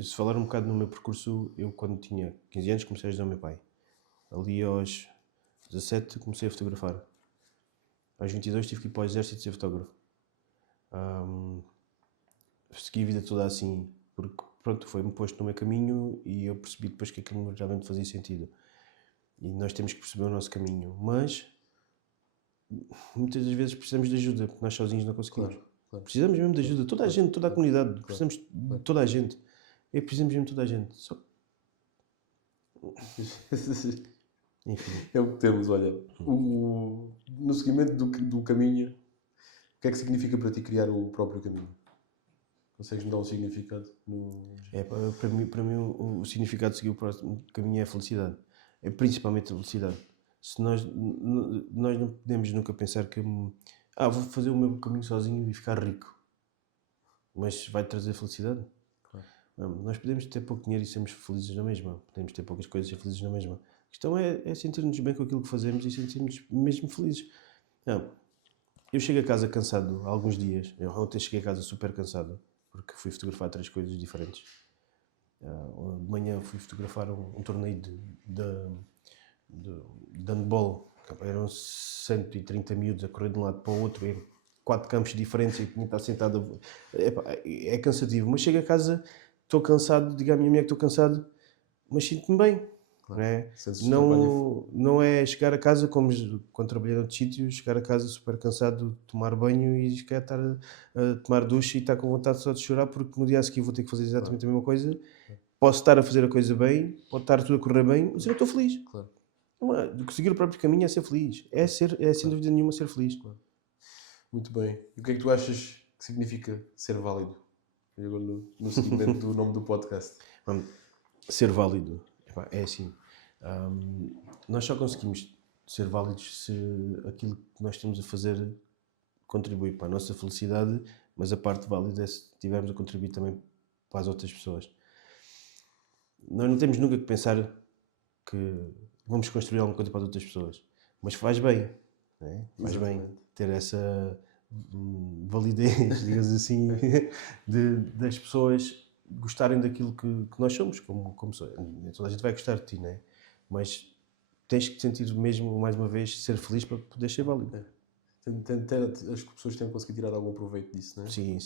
se falar um bocado no meu percurso, eu quando tinha 15 anos comecei a ajudar o meu pai. Ali aos 17 comecei a fotografar. Aos 22 tive que ir para o exército ser fotógrafo. Segui a vida toda assim, porque pronto, foi-me posto no meu caminho e eu percebi depois que aquilo realmente fazia sentido. E nós temos que perceber o nosso caminho, mas muitas das vezes precisamos de ajuda, porque nós sozinhos não conseguimos. Claro. Precisamos mesmo de ajuda, toda a gente, toda a comunidade, precisamos de toda a gente. Precisamos mesmo de toda a gente. Enfim. É o que temos, olha. No seguimento do caminho, o que é que significa para ti criar o próprio caminho? Consegues-me dar um significado? Para mim o significado de seguir o próximo caminho é a felicidade. É principalmente a felicidade. Se nós não podemos nunca pensar que vou fazer o meu caminho sozinho e ficar rico. Mas vai trazer felicidade? Claro. Não, nós podemos ter pouco dinheiro e sermos felizes na mesma. Podemos ter poucas coisas e ser felizes na mesma. A questão é sentir-nos bem com aquilo que fazemos e sentirmos mesmo felizes. Eu chego a casa cansado há alguns dias. Eu ontem cheguei a casa super cansado porque fui fotografar 3 coisas diferentes. De manhã fui fotografar um torneio de handball. Eram 130 miúdos a correr de um lado para o outro em 4 campos diferentes e tinha que estar sentado. É cansativo, mas chego a casa, estou cansado, digo à minha mulher que estou cansado, mas sinto-me bem. Não é chegar a casa como quando trabalhei noutros sítios, chegar a casa super cansado, tomar banho e estar a tomar ducha e estar com vontade só de chorar porque no dia a seguir vou ter que fazer exatamente a mesma coisa. Posso estar a fazer a coisa bem, pode estar tudo a correr bem, mas eu não estou feliz. Seguir o próprio caminho é ser feliz. É sem dúvida nenhuma ser feliz. Muito bem. E o que é que tu achas que significa ser válido? E agora no seguimento do nome do podcast. Ser válido. É assim. Nós só conseguimos ser válidos se aquilo que nós estamos a fazer contribui para a nossa felicidade, mas a parte válida é se estivermos a contribuir também para as outras pessoas. Nós não temos nunca que pensar que vamos construir alguma coisa para as outras pessoas, mas faz bem, né? Faz bem ter essa validez, digamos assim, das pessoas gostarem daquilo que nós somos, como pessoas. Toda a gente vai gostar de ti, né? Mas tens que te sentir mesmo, mais uma vez, ser feliz para poder ser válido. As pessoas têm que conseguir tirar algum proveito disso, não é? Sim.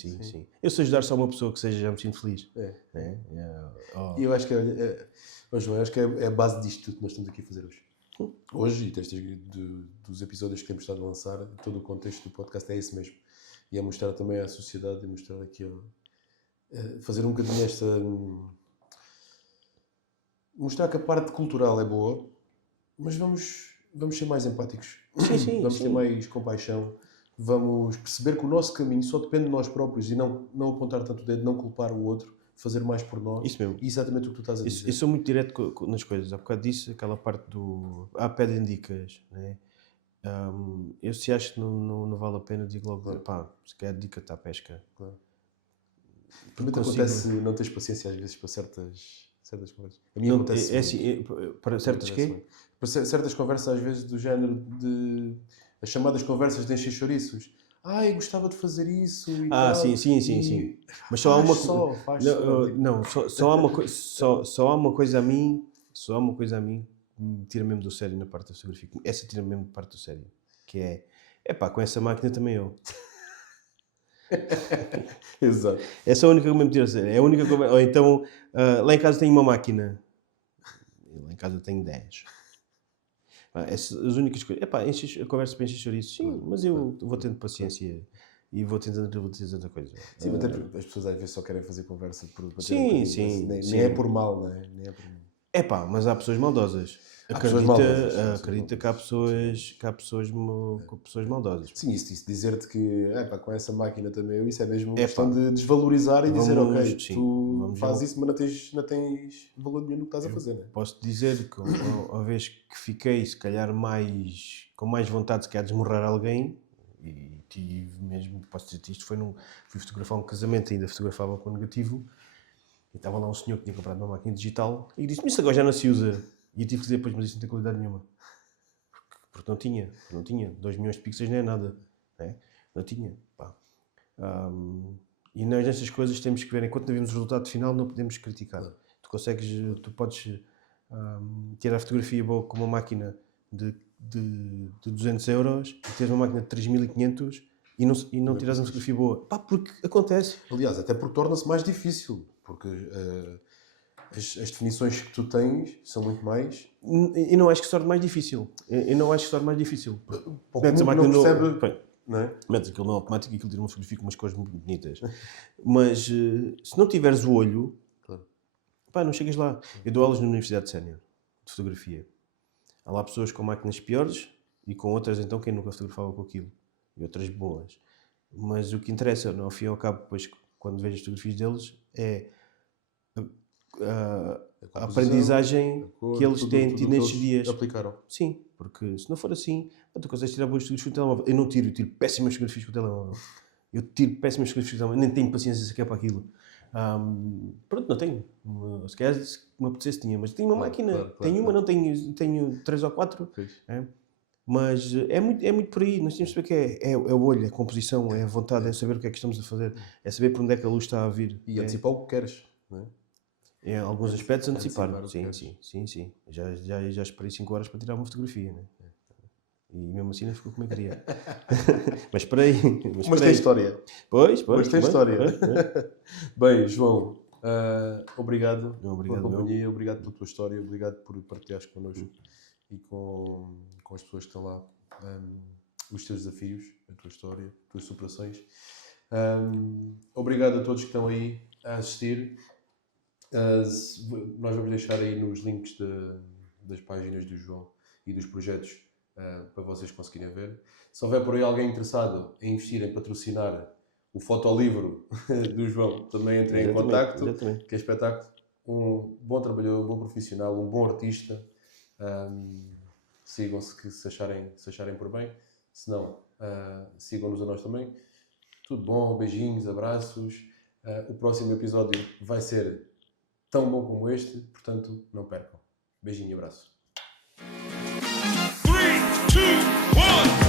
Eu se ajudar só uma pessoa que seja, já me sinto feliz. E eu acho que João, acho que é a base disto tudo que nós estamos aqui a fazer hoje. Hoje, e dos episódios que temos estado a lançar, todo o contexto do podcast é esse mesmo. E é mostrar também à sociedade, e mostrar aqui, fazer um bocadinho mostrar que a parte cultural é boa, mas vamos ser mais empáticos. Vamos ter mais compaixão. Vamos perceber que o nosso caminho só depende de nós próprios e não apontar tanto o dedo, não culpar o outro, fazer mais por nós. Isso mesmo. E exatamente o que tu estás a dizer. Eu sou muito direto nas coisas. Há bocado disse aquela parte do... pedem dicas, né? Eu se acho que não vale a pena, digo logo, se quer dica está à pesca. Claro. Também te acontece não teres paciência às vezes para certas Certas conversas. A mim Não, acontece é assim, para certos quê? Para certas conversas, às vezes, do género de... As chamadas conversas de encher chouriços. Ai, gostava de fazer isso e tal. Sim. E... Mas só há uma faz não, só. Tipo... não, só há uma só há uma coisa a mim, só há uma coisa a mim que me tira mesmo do sério na parte da fotografia. Essa tira mesmo de parte do sério, que é pá, com essa máquina também eu. Exato. Essa é a única que me tira do sério. É a única ou então, lá em casa tenho uma máquina. Lá em casa tenho 10. Essas as únicas coisas. Epá, a conversa para encher chouriços, sim, mas eu vou tendo paciência e vou tentando repetir tanta coisa. Sim, mas as pessoas às vezes só querem fazer conversa para ter Sim. nem é por mal, não é? Nem é por mal. Epá, mas há pessoas maldosas. Acredita que há pessoas maldosas. Sim, isso dizer-te que com essa máquina também, isso é mesmo questão de desvalorizar e dizer, ok, tu fazes isso, mas não tens valor nenhum no que estás a fazer, não é? Posso dizer que uma vez que fiquei, se calhar, com mais vontade, se calhar, de esmurrar alguém, e tive mesmo, posso dizer isto, fui fotografar um casamento, ainda fotografava com negativo, e estava lá um senhor que tinha comprado uma máquina digital, e disse-me, isso agora já não se usa. E eu tive que dizer, pois, mas isso não tem qualidade nenhuma. Porque não tinha. 2 milhões de pixels não é nada. Né? Não tinha. Pá. E nós nestas coisas temos que ver, enquanto não vemos o resultado final, não podemos criticar. Tu podes tirar a fotografia boa com uma máquina de 200 euros e teres uma máquina de 3.500 e não tirares uma fotografia boa. Pá, porque acontece. Aliás, até porque torna-se mais difícil. Porque as definições que tu tens são muito mais... E não acho que se torne mais difícil. Metes a máquina não percebe... Não é? Metes aquilo no automático e aquilo tira uma fotografia com umas cores muito bonitas. Mas se não tiveres o olho, pá, não chegas lá. Eu dou aulas na Universidade Sénior de fotografia. Há lá pessoas com máquinas piores e com outras, então, quem nunca fotografava com aquilo. E outras boas. Mas o que interessa, ao fim e ao cabo, depois, quando vejo as fotografias deles, é a aprendizagem que eles têm tido nestes dias. Aplicaram. Sim, porque se não for assim, tu consegues tirar boas fotografias com o telemóvel. Eu não tiro, péssimas fotografias com o telemóvel. Nem tenho paciência sequer para aquilo. Pronto, não tenho. Se calhar, se me apetecesse, tinha. Mas tenho uma máquina. Tenho uma, não tenho 3 ou 4. Mas é muito por aí. Nós temos que saber que é o olho, é a composição, é a vontade, é saber o que é que estamos a fazer, é saber por onde é que a luz está a vir. E antecipar o que queres, não é? Em alguns aspectos antecipar. Sim. Já esperei 5 horas para tirar uma fotografia, né? E mesmo assim não ficou como eu queria. Mas esperei. Mas tem história. Pois. Mas tem história. Bem, João, obrigado pela companhia, obrigado pela tua história, obrigado por partilhares connosco e com as pessoas que estão lá, os teus desafios, a tua história, as tuas superações. Obrigado a todos que estão aí a assistir. Nós vamos deixar aí nos links das páginas do João e dos projetos para vocês conseguirem ver. Se houver por aí alguém interessado em investir, em patrocinar o fotolivro do João, também entrem em contacto, que é espetáculo. Um bom trabalhador, um bom profissional, um bom artista. Sigam-se se acharem por bem. Se não, sigam-nos a nós também. Tudo bom, beijinhos, abraços. O próximo episódio vai ser tão bom como este, portanto, não percam. Beijinho e abraço. 3, 2, 1